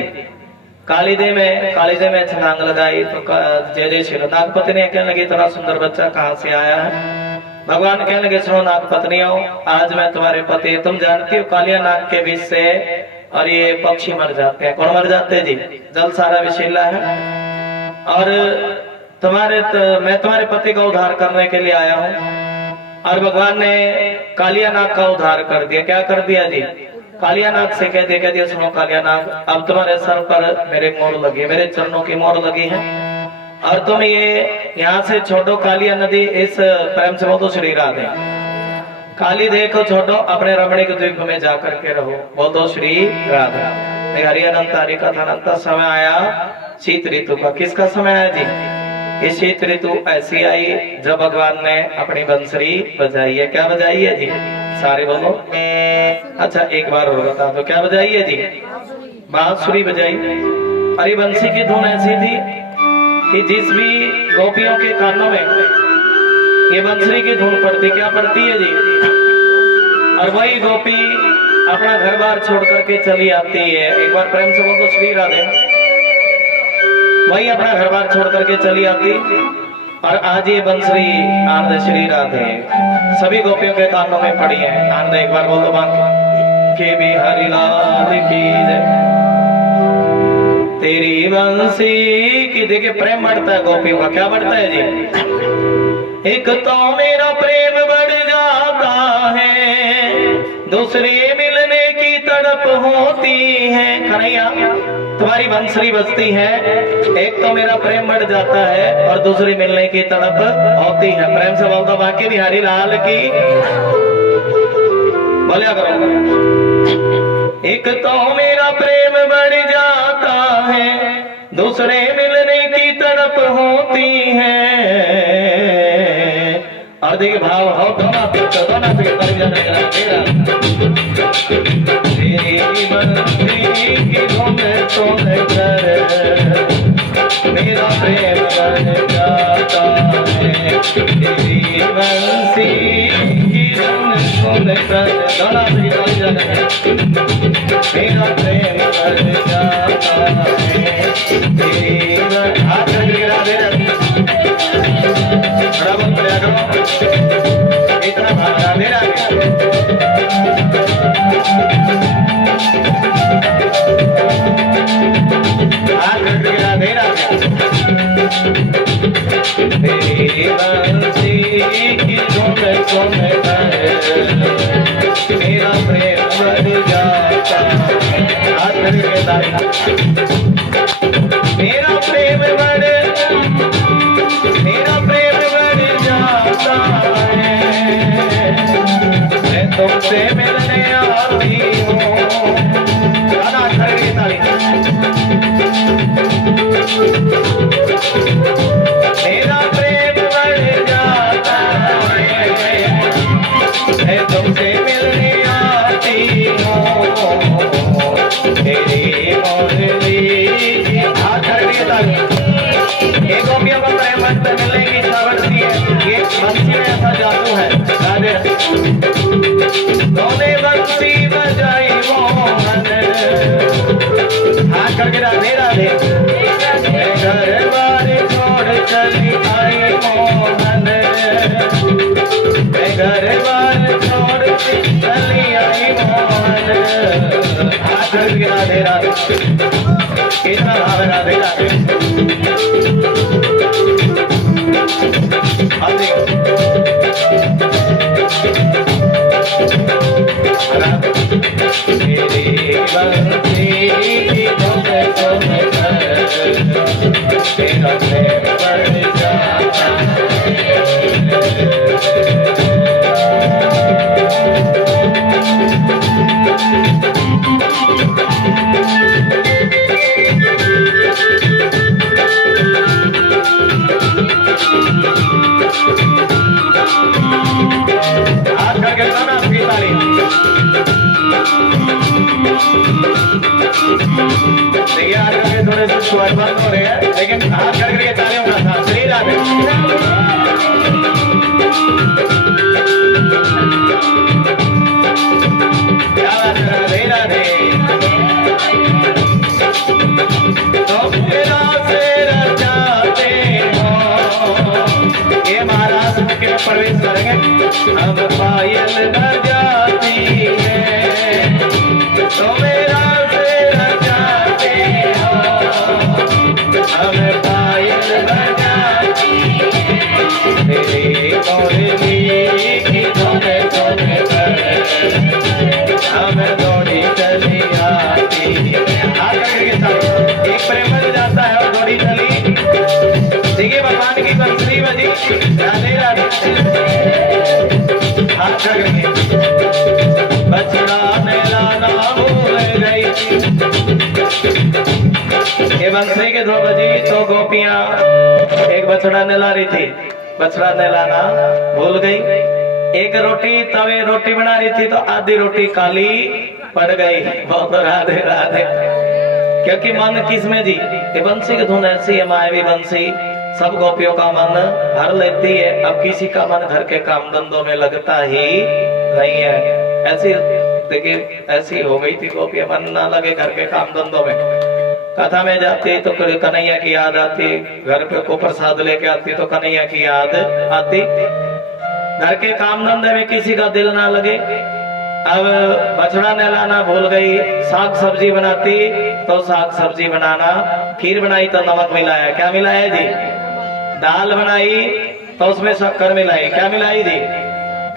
कालीदेव में छलांग लगाई। तो जय जय श्री नागपति ने कहने लगी इतना सुंदर बच्चा कहाँ से आया है। भगवान कहने लगे सुनो नागपत्नियों, आज मैं तुम्हारे पति, तुम जानती हो कालिया नाग के विष से और ये पक्षी मर जाते हैं। कौन मर जाते हैं जी, जल सारा विषैला है। और मैं तुम्हारे पति का उद्धार करने के लिए आया हूँ। और भगवान ने कालिया नाग का उद्धार कर दिया। क्या कर दिया जी, कालिया नाग से कह दिया सुनो कालिया नाग, अब तुम्हारे सर पर मेरे मोर लगी, मेरे चरणों की मोर लगी है, और तुम ये यहाँ से छोड़ो कालिया नदी। इस प्रेम से बोलो श्री राधे। काली देह को छोड़ो, अपने रमणीक द्वीप में जाकर के रहो। बोलो श्री राधा। हरिअनंत हरि कथा अनंत समय आया शीत ऋतु का। किसका समय आया जी, ये शीत ऋतु ऐसी आई जब भगवान ने अपनी बंसरी बजाई है। क्या बजाई है जी, सारे बोलो। अच्छा एक बार और बता दो, क्या बजाई है जी, बांसुरी बजाई। अरे बंसी की धुन ऐसी थी कि जिस भी गोपियों के कानों में ये बंसरी की धुन पड़ती, क्या पड़ती है जी, और वही गोपी अपना घर बार छोड़ करके चली आती है। एक बार प्रेम से बोल दो श्री राधे। वही अपना घर बार छोड़ करके चली आती, और आज ये बंसरी आनंद श्री राधे सभी गोपियों के कानों में पड़ी है। आनंद एक बार बोलो बांके बिहारी लाल की जय। तेरी बंसी की देखिए प्रेम बढ़ता है गोपियों का। क्या बढ़ता है जी, एक तो मेरा प्रेम बढ़ जाता है, दूसरे मिलने की तड़प होती है। कन्हैया तुम्हारी बंसरी बजती है, एक तो मेरा प्रेम बढ़ जाता है और दूसरी मिलने की तड़प होती है। प्रेम से बोलता बांके बिहारी लाल की। बोलिया करो। एक तो मेरा प्रेम बढ़ जाता है, दूसरे मिलने की तड़प होती है। और देखिए भाव हो दोनों तेरी बंसी की धुन सुन कर मेरा प्रेम बढ़ जाता है। तेरी बंसी की धुन सुन कर दोनों मेरा प्रेम बढ़ जाता है। तेरी हाथ गिरा दे इतना भागा दे रहा तेरी बंसी की धुन सुन कर मेरा प्रेम बढ़ जाता है। मेरा प्रेम बढ़ जाता है, मैं तुमसे मिलने आती हूँ। मेरा प्रेम बढ़ जाता है, मैं तुमसे मिलने आती हूँ। तेरी मुरली हाथ राधे तूने बंसी बजाई मोहन हाथ करके राधे राधे घर बार छोड़ चली आई मोहन घर बार छोड़ चली आई मोहन हाथ करके राधे राधे कितना भाव है राधे राधे अब देखो मेरी बंसी की धुन सुनकर तेरा प्रेम बढ़ जाता हाथ करके गाना आपकी ताली देखिए हाथ करके थोड़े से स्वर बंद हो रहे हैं लेकिन हाथ करके तालियों का साथ सही राधे क्या बात है राधे राधे तो मेरा से रचाते हो ये महाराज के प्रवेश करेंगे अब पायल बजाती है तो मेरा से रचाते हो अब पायल बजाती है तेरी मोरनी की धुन सुनकर हम दौड़ी चली आती आकर के साथ एक प्रेम बज जाता है और दौड़ी चली देखिए भगवान की बंसुरी बजी राधे राधे हाथ करके बछड़ा नहलाना भूल गई ये बंसुरी के 2 बजी तो गोपियां एक बछड़ा नहला रही थी बछड़ा नहलाना भूल गई एक रोटी तवे रोटी बना रही थी तो आधी रोटी काली पड़ गई बहुत राधे राधे क्योंकि मन किसमें जी ये बंसी की धुन ऐसी है मायावी बंसी सब गोपियों का मन भर लेती है अब किसी का मन घर के काम धंधों में लगता ही नहीं है ऐसी देखिए ऐसी हो गई थी गोपियां मन ना लगे घर के काम धंधों में कथा में जाती तो कन्हैया की याद आती घर पे को प्रसाद लेके आती तो कन्हैया की याद आती घर के काम धंधे में किसी का दिल ना लगे अब बछड़ा नहलाना भूल गई साग सब्जी बनाती तो साग सब्जी बनाना खीर बनाई तो नमक मिलाया क्या मिलाया जी दाल बनाई तो उसमें शक्कर मिलाई क्या मिलाई जी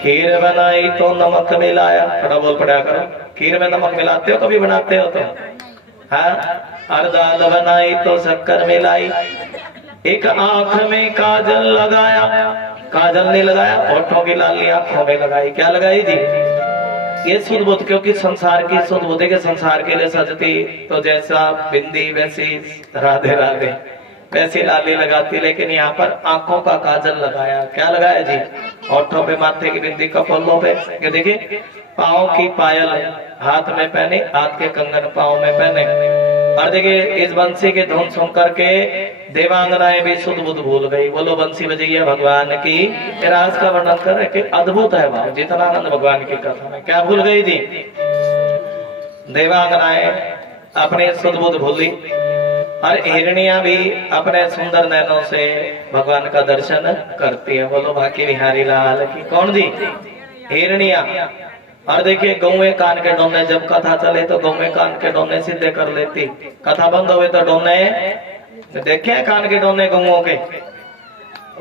खीर बनाई तो नमक मिलाया थोड़ा बोल पड़ा करो खीर में नमक मिलाते हो कभी बनाते हो तो हाँ और दाल बनाई तो शक्कर मिलाई एक आंख में काजल लगाया काजल नहीं लगाया होठों की लाली आंखों में लगाई क्या लगाई जी ये सुध बुद्ध क्योंकि संसार की सुध बुद्धि के संसार के लिए सजती तो जैसा बिंदी वैसी राधे राधे वैसी लाली लगाती लेकिन यहाँ पर आंखों का काजल लगाया क्या लगाया जी होठों पे माथे की बिंदी कपोलों पे ये देखिए पाँव की पायल हाथ में पहने हाथ के कंगन पाँव में पहने और देखिए इस बंसी के धुन सुन करके देवांगनाएं भी सुध बुध भूल गई बोलो बंसी बजैया भगवान की राज का वर्णन कर रहे अद्भुत है भाव जितना आनंद भगवान की कथा में क्या भूल गई थी देवांगनाएं अपने सुध बुध भूली और हिरनिया भी अपने सुंदर नैनों से भगवान का दर्शन करती है बोलो बाकी बिहारी लाल की कौन जी हिरनिया और देखिए गौवे कान के डोने जब कथा चले तो गौवे कान के डोने सीधे कर लेती कथा बंद हुए तो डोने देखे कान के डोने गौओं के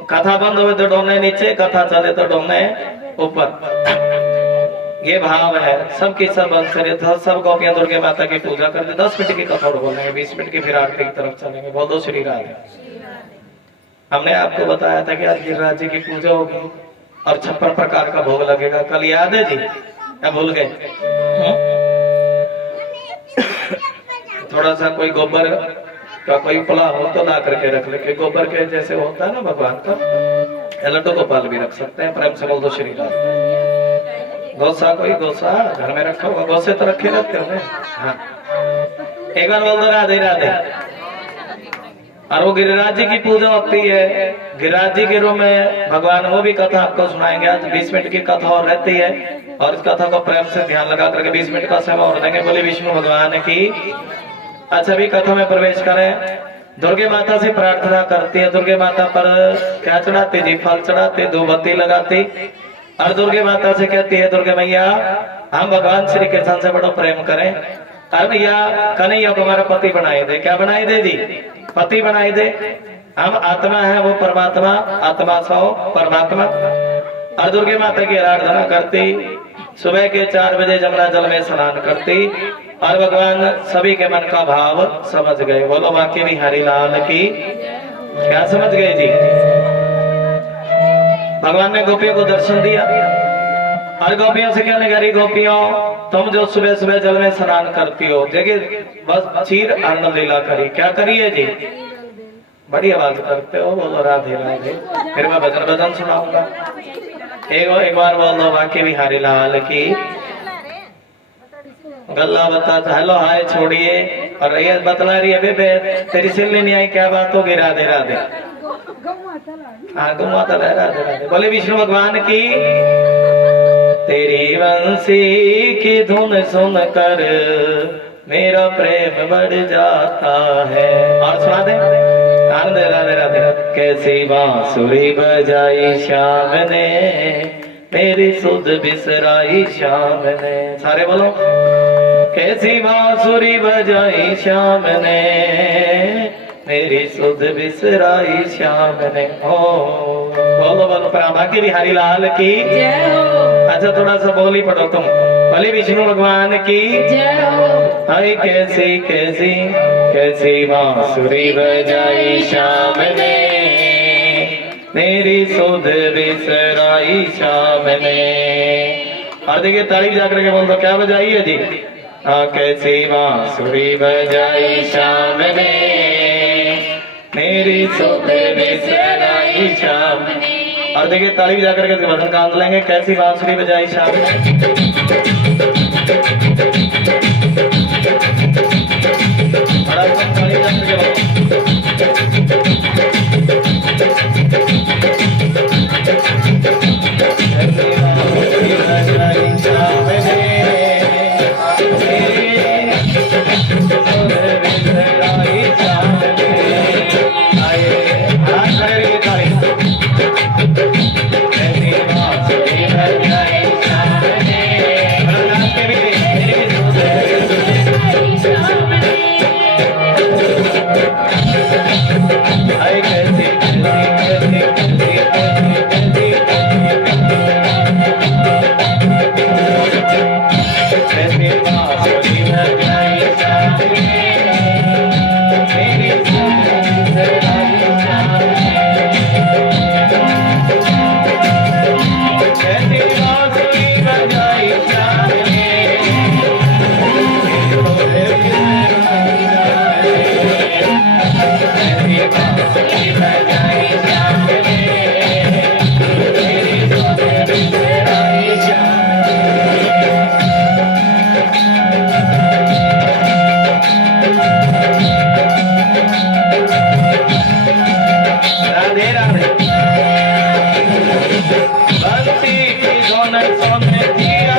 कथा बंद हुए तो डोने नीचे कथा चले तो डोने ऊपर ये भाव है सबकी सब अंशरित सब गोपियां दुर्गे माता की पूजा करते 10 मिनट की कथा बोलेंगे 20 मिनट की फिर आरती की तरफ चलेंगे बोल दो श्री राधे हमने आपको बताया था कि आज गिरिराज जी की पूजा होगी और 56 प्रकार का भोग लगेगा कल याद है जी या भूल गए थोड़ा सा कोई गोबर का कोई पला हो तो ला करके रख ले गोबर के जैसे होता है ना भगवान का लड्डू गोपाल भी रख सकते हैं प्रेम से बोल दो श्री राधे गौसा कोई गौसा घर में रखा होगा गौसे तो रखे रहते होंगे हाँ एक बार बोल दो राधे राधे और वो गिरिराज जी की पूजा होती है। गिरिराज जी के रूम में भगवान वो भी कथा आपको सुनाएंगे। आज 20 मिनट की कथा और रहती है और इस कथा को प्रेम से ध्यान लगा करके 20 मिनट का समय और देंगे। बोले विष्णु भगवान की। अच्छा भी कथा में प्रवेश करें। दुर्गे माता से प्रार्थना करती है। दुर्गे माता पर क्या चढ़ाती जी? फल चढ़ाती, धूपबत्ती लगाती और दुर्गे माता से कहती है, दुर्गे मैया हम भगवान श्री कृष्ण से बड़ा प्रेम करें, अरे भैया कन्हैया को हमारा पति बनाए दे। क्या बनाए दे जी? पति बनाए दे। हम आत्मा है, वो परमात्मा, आत्मा सौ परमात्मा। और दुर्गे माता की आराधना करती, सुबह के 4 बजे जमुना जल में स्नान करती और भगवान सभी के मन का भाव समझ गए। बोलो बाकी बिहारी लाल की। क्या समझ गए जी? भगवान ने गोपियों को दर्शन दिया और गोपियों से कहने लगी, गोपियों तुम जो सुबह सुबह जल में स्नान करती हो, देखिए बस क्षीर अन्न लीला करी। क्या करिए जी? बड़ी आवाज करते हो, बोलो राधे राधे। फिर मैं भजन भजन सुनाऊंगा। एक बार बोल दो बाकी बिहारी लाल की। गल्ला बता, हेलो हाय छोड़िए और ये बतला रही है बेबे तेरी सिल्ली नहीं आई, क्या बात होगी? राधे राधे। हाँ गुमाता रहे, राधे राधे। बोले विष्णु भगवान की। तेरी बंसी की धुन सुन कर मेरा प्रेम बढ़ जाता है। और सुना दे आनंद। राधे राधे। कैसी बांसुरी बजाई श्याम ने, मेरी सुध बिसराई श्याम ने। सारे बोलो। कैसी बांसुरी बजाई श्याम ने, मेरी सुध बिसराई श्याम ने। ओ बोलो बोलो बाकी बिहारी लाल की जय हो। अच्छा थोड़ा सा बोली पढ़ो तुम। बोले विष्णु भगवान की जय हो। हाय कैसी कैसी कैसी बांसुरी बजाई श्याम ने, मेरी सुध बिसराई श्याम ने। और देखिए तारीफ जाकर के बोल दो, क्या बजाई है जी? हाँ कैसी बांसुरी बजाई श्याम ने, मेरी सुध बिसराई श्याम ने। और देखिए तारीफ जाकर के भजन का आनंद लेंगे। कैसी बांसुरी बजाई श्याम ने। बड़ा तारीफ जाकर के बंसी की धुन सुन दिया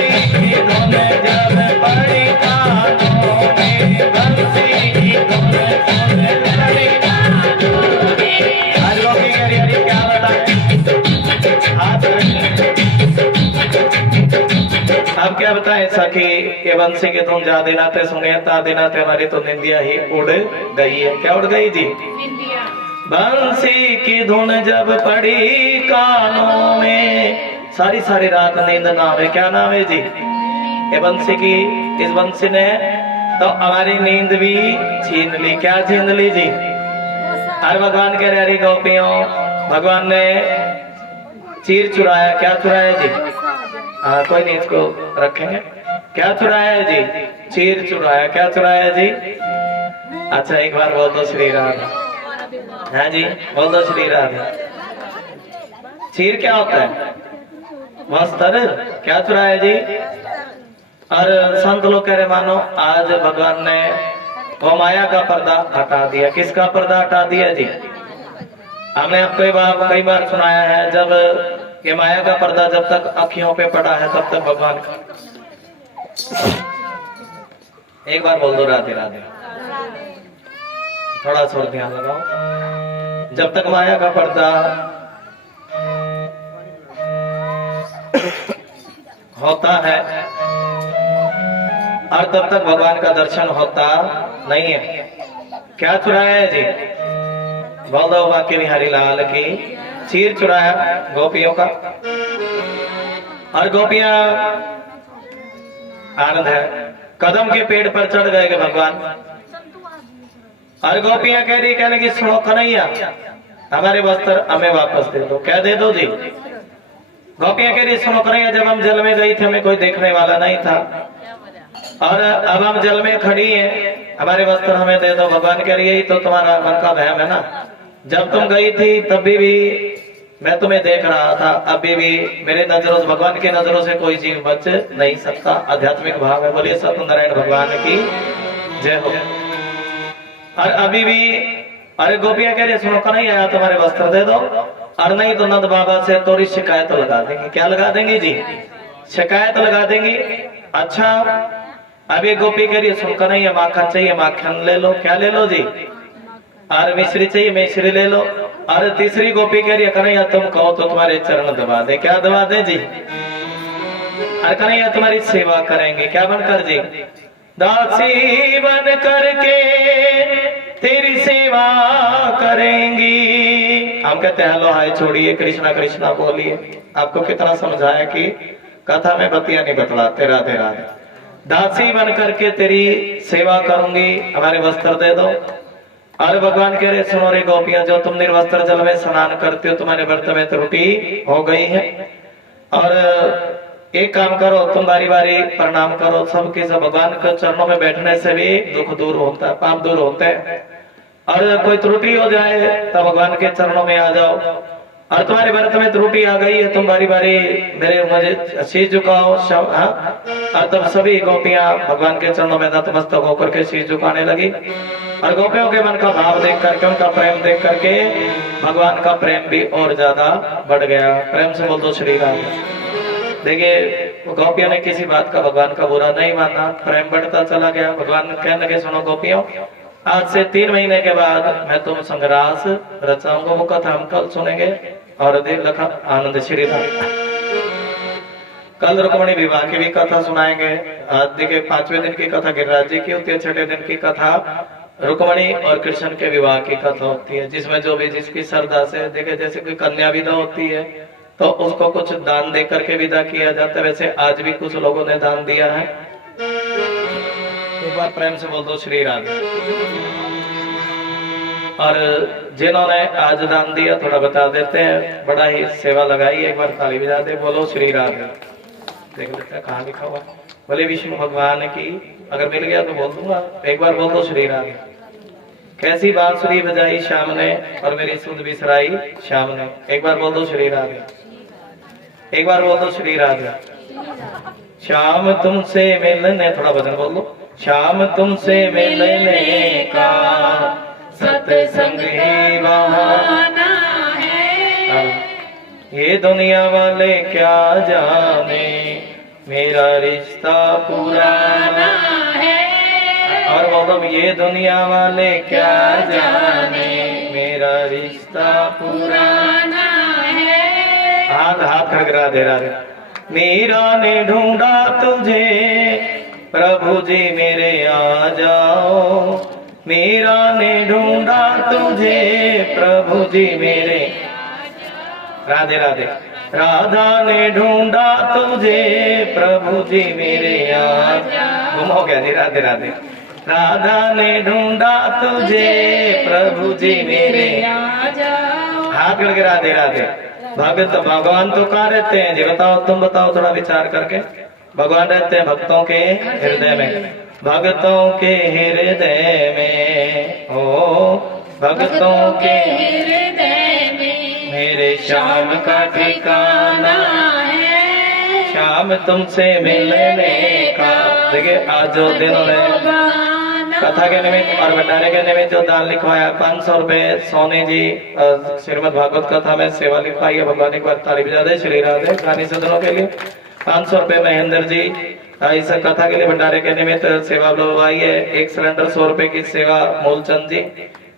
की धुन जब पड़ी कानों में, बंसी की धुन सुन पड़ी कानों में। आज गोपी कह रही अरे क्या बताएं, हाथ अब क्या बताएं सखी, ये बंसी की धुन जा दिनाते सुने ता दिनाते हमारी तो निंदिया ही उड़ गई है। क्या उड़ गई जी? बंसी की धुन जब पड़ी कानों में, सारी सारी रात नींद ना आवे। क्या नाम है जी? ये बंसी की, इस बंसी ने तो हमारी नींद भी छीन ली। क्या छीन ली जी? हर भगवान कह रहे हरी गोपियों, भगवान ने चीर चुराया। क्या चुराया जी? हाँ कोई नहीं, इसको रखेंगे। क्या चुराया है जी? चीर चुराया। क्या चुराया जी? अच्छा एक बार बोल दो श्री राम। हाँ जी बोल दो श्री राधे। चीर क्या होता है? वस्त्र। क्या चुराया जी? और संत लोग कह रहे मानो आज भगवान ने वो माया का पर्दा हटा दिया। किसका पर्दा हटा दिया जी? हमने आपको कई बार सुनाया है, जब ये माया का पर्दा जब तक अखियों पे पड़ा है तब तक भगवान का। एक बार बोल दो राधे राधे। थोड़ा सा ध्यान लगाओ। जब तक माया का पर्दा होता है और तब तक भगवान का दर्शन होता नहीं है। क्या चुराया है जी? बोल दो बाकी बिहारी लाल की। चीर चुराया गोपियों का। और गोपियां आनंद है, कदम के पेड़ पर चढ़ गए भगवान। और गोपियां कह रही, कहने की सुनो कन्हैया हमारे वस्त्र हमें वापस दे दो। क्या दे दो जी? गोपियां कह रही सुनो कन्हैया, जब हम जल में गई थी हमें कोई देखने वाला नहीं था, और अब हम जल में खड़ी हैं, हमारे वस्त्र हमें दे दो। भगवान कह रही है तो तुम्हारा मन का वहम है ना, जब तुम गई थी तभी भी मैं तुम्हें देख रहा था, अभी भी मेरे नजरों से, भगवान की नजरों से कोई जीव बच नहीं सकता। आध्यात्मिक भाव है। बोलिए सत्यनारायण भगवान की जय हो। और अभी भी अरे गोपियां कह रही सुनो कन्हैया तुम्हारे वस्त्र दे दो, और नहीं तो नंद बाबा से तोरी शिकायत लगा देंगे। क्या लगा देंगे जी? शिकायत लगा देंगे। अच्छा अभी गोपी कह रही सुन कन्हैया माखन चाहिए, माखन ले लो। क्या ले लो जी? और मिश्री चाहिए, मिश्री ले लो। और तीसरी गोपी कह रही है कन्हैया तुम कहो तो तुम्हारे चरण दबा दे। क्या दबा दे जी? और कन्हैया तुम्हारी सेवा करेंगे। क्या बनकर जी? दासी बन करके तेरी सेवा करेंगी। हम कहते हैं लो हाय छोड़िए, कृष्णा कृष्णा बोलिए। आपको कितना समझाया कि कथा में बतिया नहीं बतलाते। राधे राधे। दासी बन करके तेरी सेवा करूंगी, हमारे वस्त्र दे दो। और भगवान कह रहे सुनो रे गोपियां, जो तुम निर्वस्त्र जल में स्नान करते हो तुम्हारे व्रत में त्रुटि हो गई है। और एक काम करो, तुम बारी बारी प्रणाम करो सबके सब। भगवान के चरणों में बैठने से भी दुख दूर होता है, पाप दूर होते हैं। और कोई त्रुटि हो जाए तो भगवान के चरणों में आ जाओ। और तुम्हारे व्रत में त्रुटि आ गई है, तुम बारी बारी मेरे मुझे शीश झुकाओ। और तब सभी गोपियां भगवान के चरणों में नतमस्तक होकर के शीश झुकाने लगी। और गोपियों के मन का भाव देख करके, उनका प्रेम देख करके भगवान का प्रेम भी और ज्यादा बढ़ गया। प्रेम से बोल दो श्री राम। देखिए गोपियों ने किसी बात का भगवान का बुरा नहीं माना, प्रेम बढ़ता चला गया। भगवान कहने लगे सुनो गोपियों, आज से 3 महीने के बाद मैं तुम संग्रास रचाऊंगा। वो कथा हम कल सुनेंगे। और देव लखा आनंद श्री राम। कल रुक्मणी विवाह की भी कथा सुनाएंगे। आज देखिए 5वें दिन की कथा गिरिराज जी की होती है, 6ठे दिन की कथा रुक्मणी और कृष्ण के विवाह की कथा होती है, जिसमें जो भी जिसकी श्रद्धा से, देखे जैसे कोई कन्या विदा होती है तो उसको कुछ दान दे करके विदा किया जाता है। वैसे आज भी कुछ लोगों ने दान दिया है। एक बार प्रेम से बोल दो श्री राधे। और जिन्होंने आज दान दिया थोड़ा बता देते हैं, बड़ा ही सेवा लगाई। एक बार ताली बजा दे, बोलो श्री राधे। देख लेते हैं कहाँ लिखा हुआ। बोले विष्णु भगवान की, अगर मिल गया तो बोल दूंगा। एक बार बोल दो श्री राधे। कैसी बांसुरी बजाई शाम ने और मेरी सुध बिसराई शाम ने। एक बार बोल दो श्री राधे। एक बार बोल दो श्री राधे। शाम तुमसे मिलने, थोड़ा भजन बोल दो। शाम तुमसे मिलने का सत्संग ही बहाना है, ये दुनिया वाले क्या जाने मेरा रिश्ता पुराना है और बोलो ये दुनिया वाले क्या जाने मेरा रिश्ता पुराना है। हाथ हाथ खड़खड़ा दे रहा। मीरा ने ढूंढा तुझे प्रभु जी मेरे आ जाओ। मीरा ने ढूंढा तुझे प्रभु जी मेरे। राधे राधे। राधा ने ढूंढा तुझे प्रभु जी मेरे आ जाओ। गुम हो गया जी। राधे राधे। राधा ने ढूंढा तुझे प्रभु जी मेरे आ जाओ। हाथ करके राधे राधे। भगत भगवान तो कहाँ रहते हैं जी बताओ, तुम बताओ थोड़ा विचार करके। भगवान रहते हैं भक्तों के हृदय में, भक्तों के हृदय में। ओ भक्तों के हृदय में मेरे श्याम का ठिकाना है। श्याम तुमसे मिलने का। देखिए आज जो दिनों ने कथा के निमित्त और भंडारे के निमित्त जो दान लिखवाया 500 रुपए सोनी जी श्रीमद् भागवत कथा में सेवा लिखवाई है। भगवान एक बार ताली बजा दे। श्री राधे। गाने सदनों के लिए 500 रुपए महेंद्र जी इस कथा के लिए भंडारे के निमित्त सेवा बुलवाई है। एक सिलेंडर 100 रुपए की सेवा मूलचंद जी।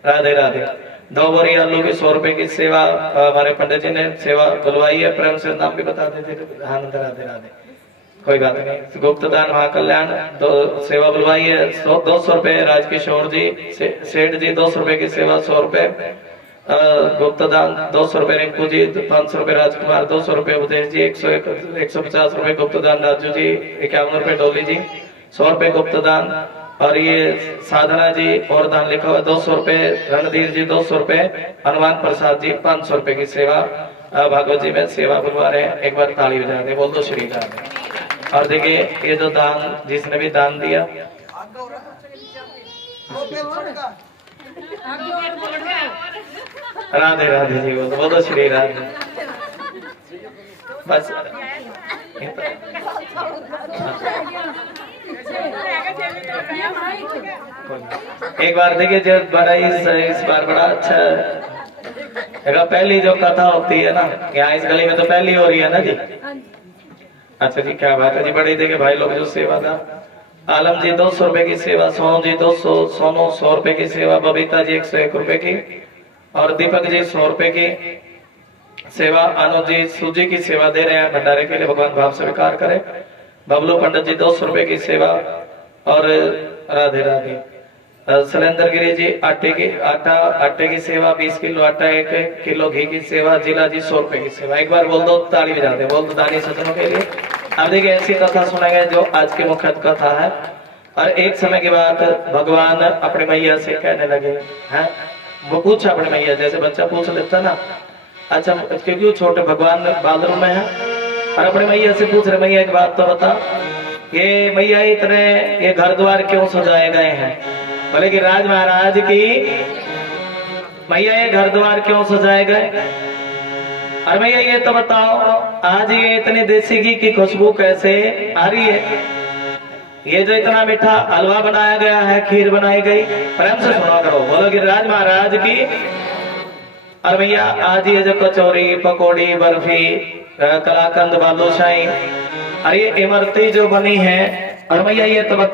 राधे राधे। 2 बोरी आलू की 100 रुपए की सेवा हमारे पंडित जी ने सेवा बुलवाई है। प्रेम से नाम भी बता देते। आनंद राधे राधे। कोई बात नहीं। गुप्त दान महाकल्याण तो सेवा बुलवाई है 200 रुपए राजकिशोर जी सेठ जी 200 रुपए की सेवा 100 रुपए गुप्त दान 200 रुपए रिंकू जी 500 रुपए राजकुमार 200 रुपए उदय जी 150 रुपए गुप्त दान राजू जी 51 रुपए डोली जी 100 रुपए गुप्त दान और ये साधना जी और दान लिखा हुआ 200 रुपए रणधीर जी 200 रुपए हनुमान प्रसाद जी 500 रुपए की सेवा भागवत जी में सेवा बुलवा रहे हैं। एक बार ताली बजा दे। बोल दो श्री राधे। और देखिए ये जो दान जिसने भी दान दिया राधे राधे जी बोलो श्री राधे। बस एक बार देखिए जब बड़ा इस बार बड़ा अच्छा है। पहली जो कथा होती है ना यहाँ इस गली में तो पहली हो रही है ना जी। अच्छा जी क्या बात है जी। बड़े देखे भाई लोग जो सेवादार आलम जी 200 रुपए की सेवा, सोनू जी 200, सोनू 100 रुपए की सेवा, बबीता जी 101 रुपए की और दीपक जी 100 रुपए की सेवा, अनुज जी सूजी की सेवा दे रहे हैं भंडारे के लिए। भगवान भाव स्वीकार करे। बबलू पंडित जी 200 रुपए की सेवा और राधे राधे। शैलेंद्र गिरी जी आटे की सेवा 20 किलो आटा 1 किलो घी की सेवा। जिला जी 100 रुपए की सेवा। एक बार बोल दो ताली बजा दे। बोल दो दानी सज्जनों के लिए। अब देखिए ऐसी कथा सुनेंगे जो आज की मुख्य कथा है। और एक समय के बाद भगवान अपने मैया से कहने लगे हैं। वो पूछा अपने मैया जैसे बच्चा पूछ लेता ना। अच्छा क्योंकि छोटे भगवान बाथरूम में है और अपने मैया से पूछ रहे मैया एक बात तो बता ये मैया इतने ये घर द्वार क्यों सजाए गए हैं। बोले कि राज महाराज की मैया ये घर द्वार क्यों सजाए गए। और भैया ये तो बताओ आज ये इतनी देसी घी की खुशबू कैसे आ रही है। ये जो इतना मीठा हलवा बनाया गया है खीर बनाई गई प्रेम से सुना करो। बोलो कि राज महाराज की। और भैया आज ये जो कचौरी पकौड़ी बर्फी कलाकंद बालूशाही और ये इमरती जो बनी है। और भैया ये तो बताओ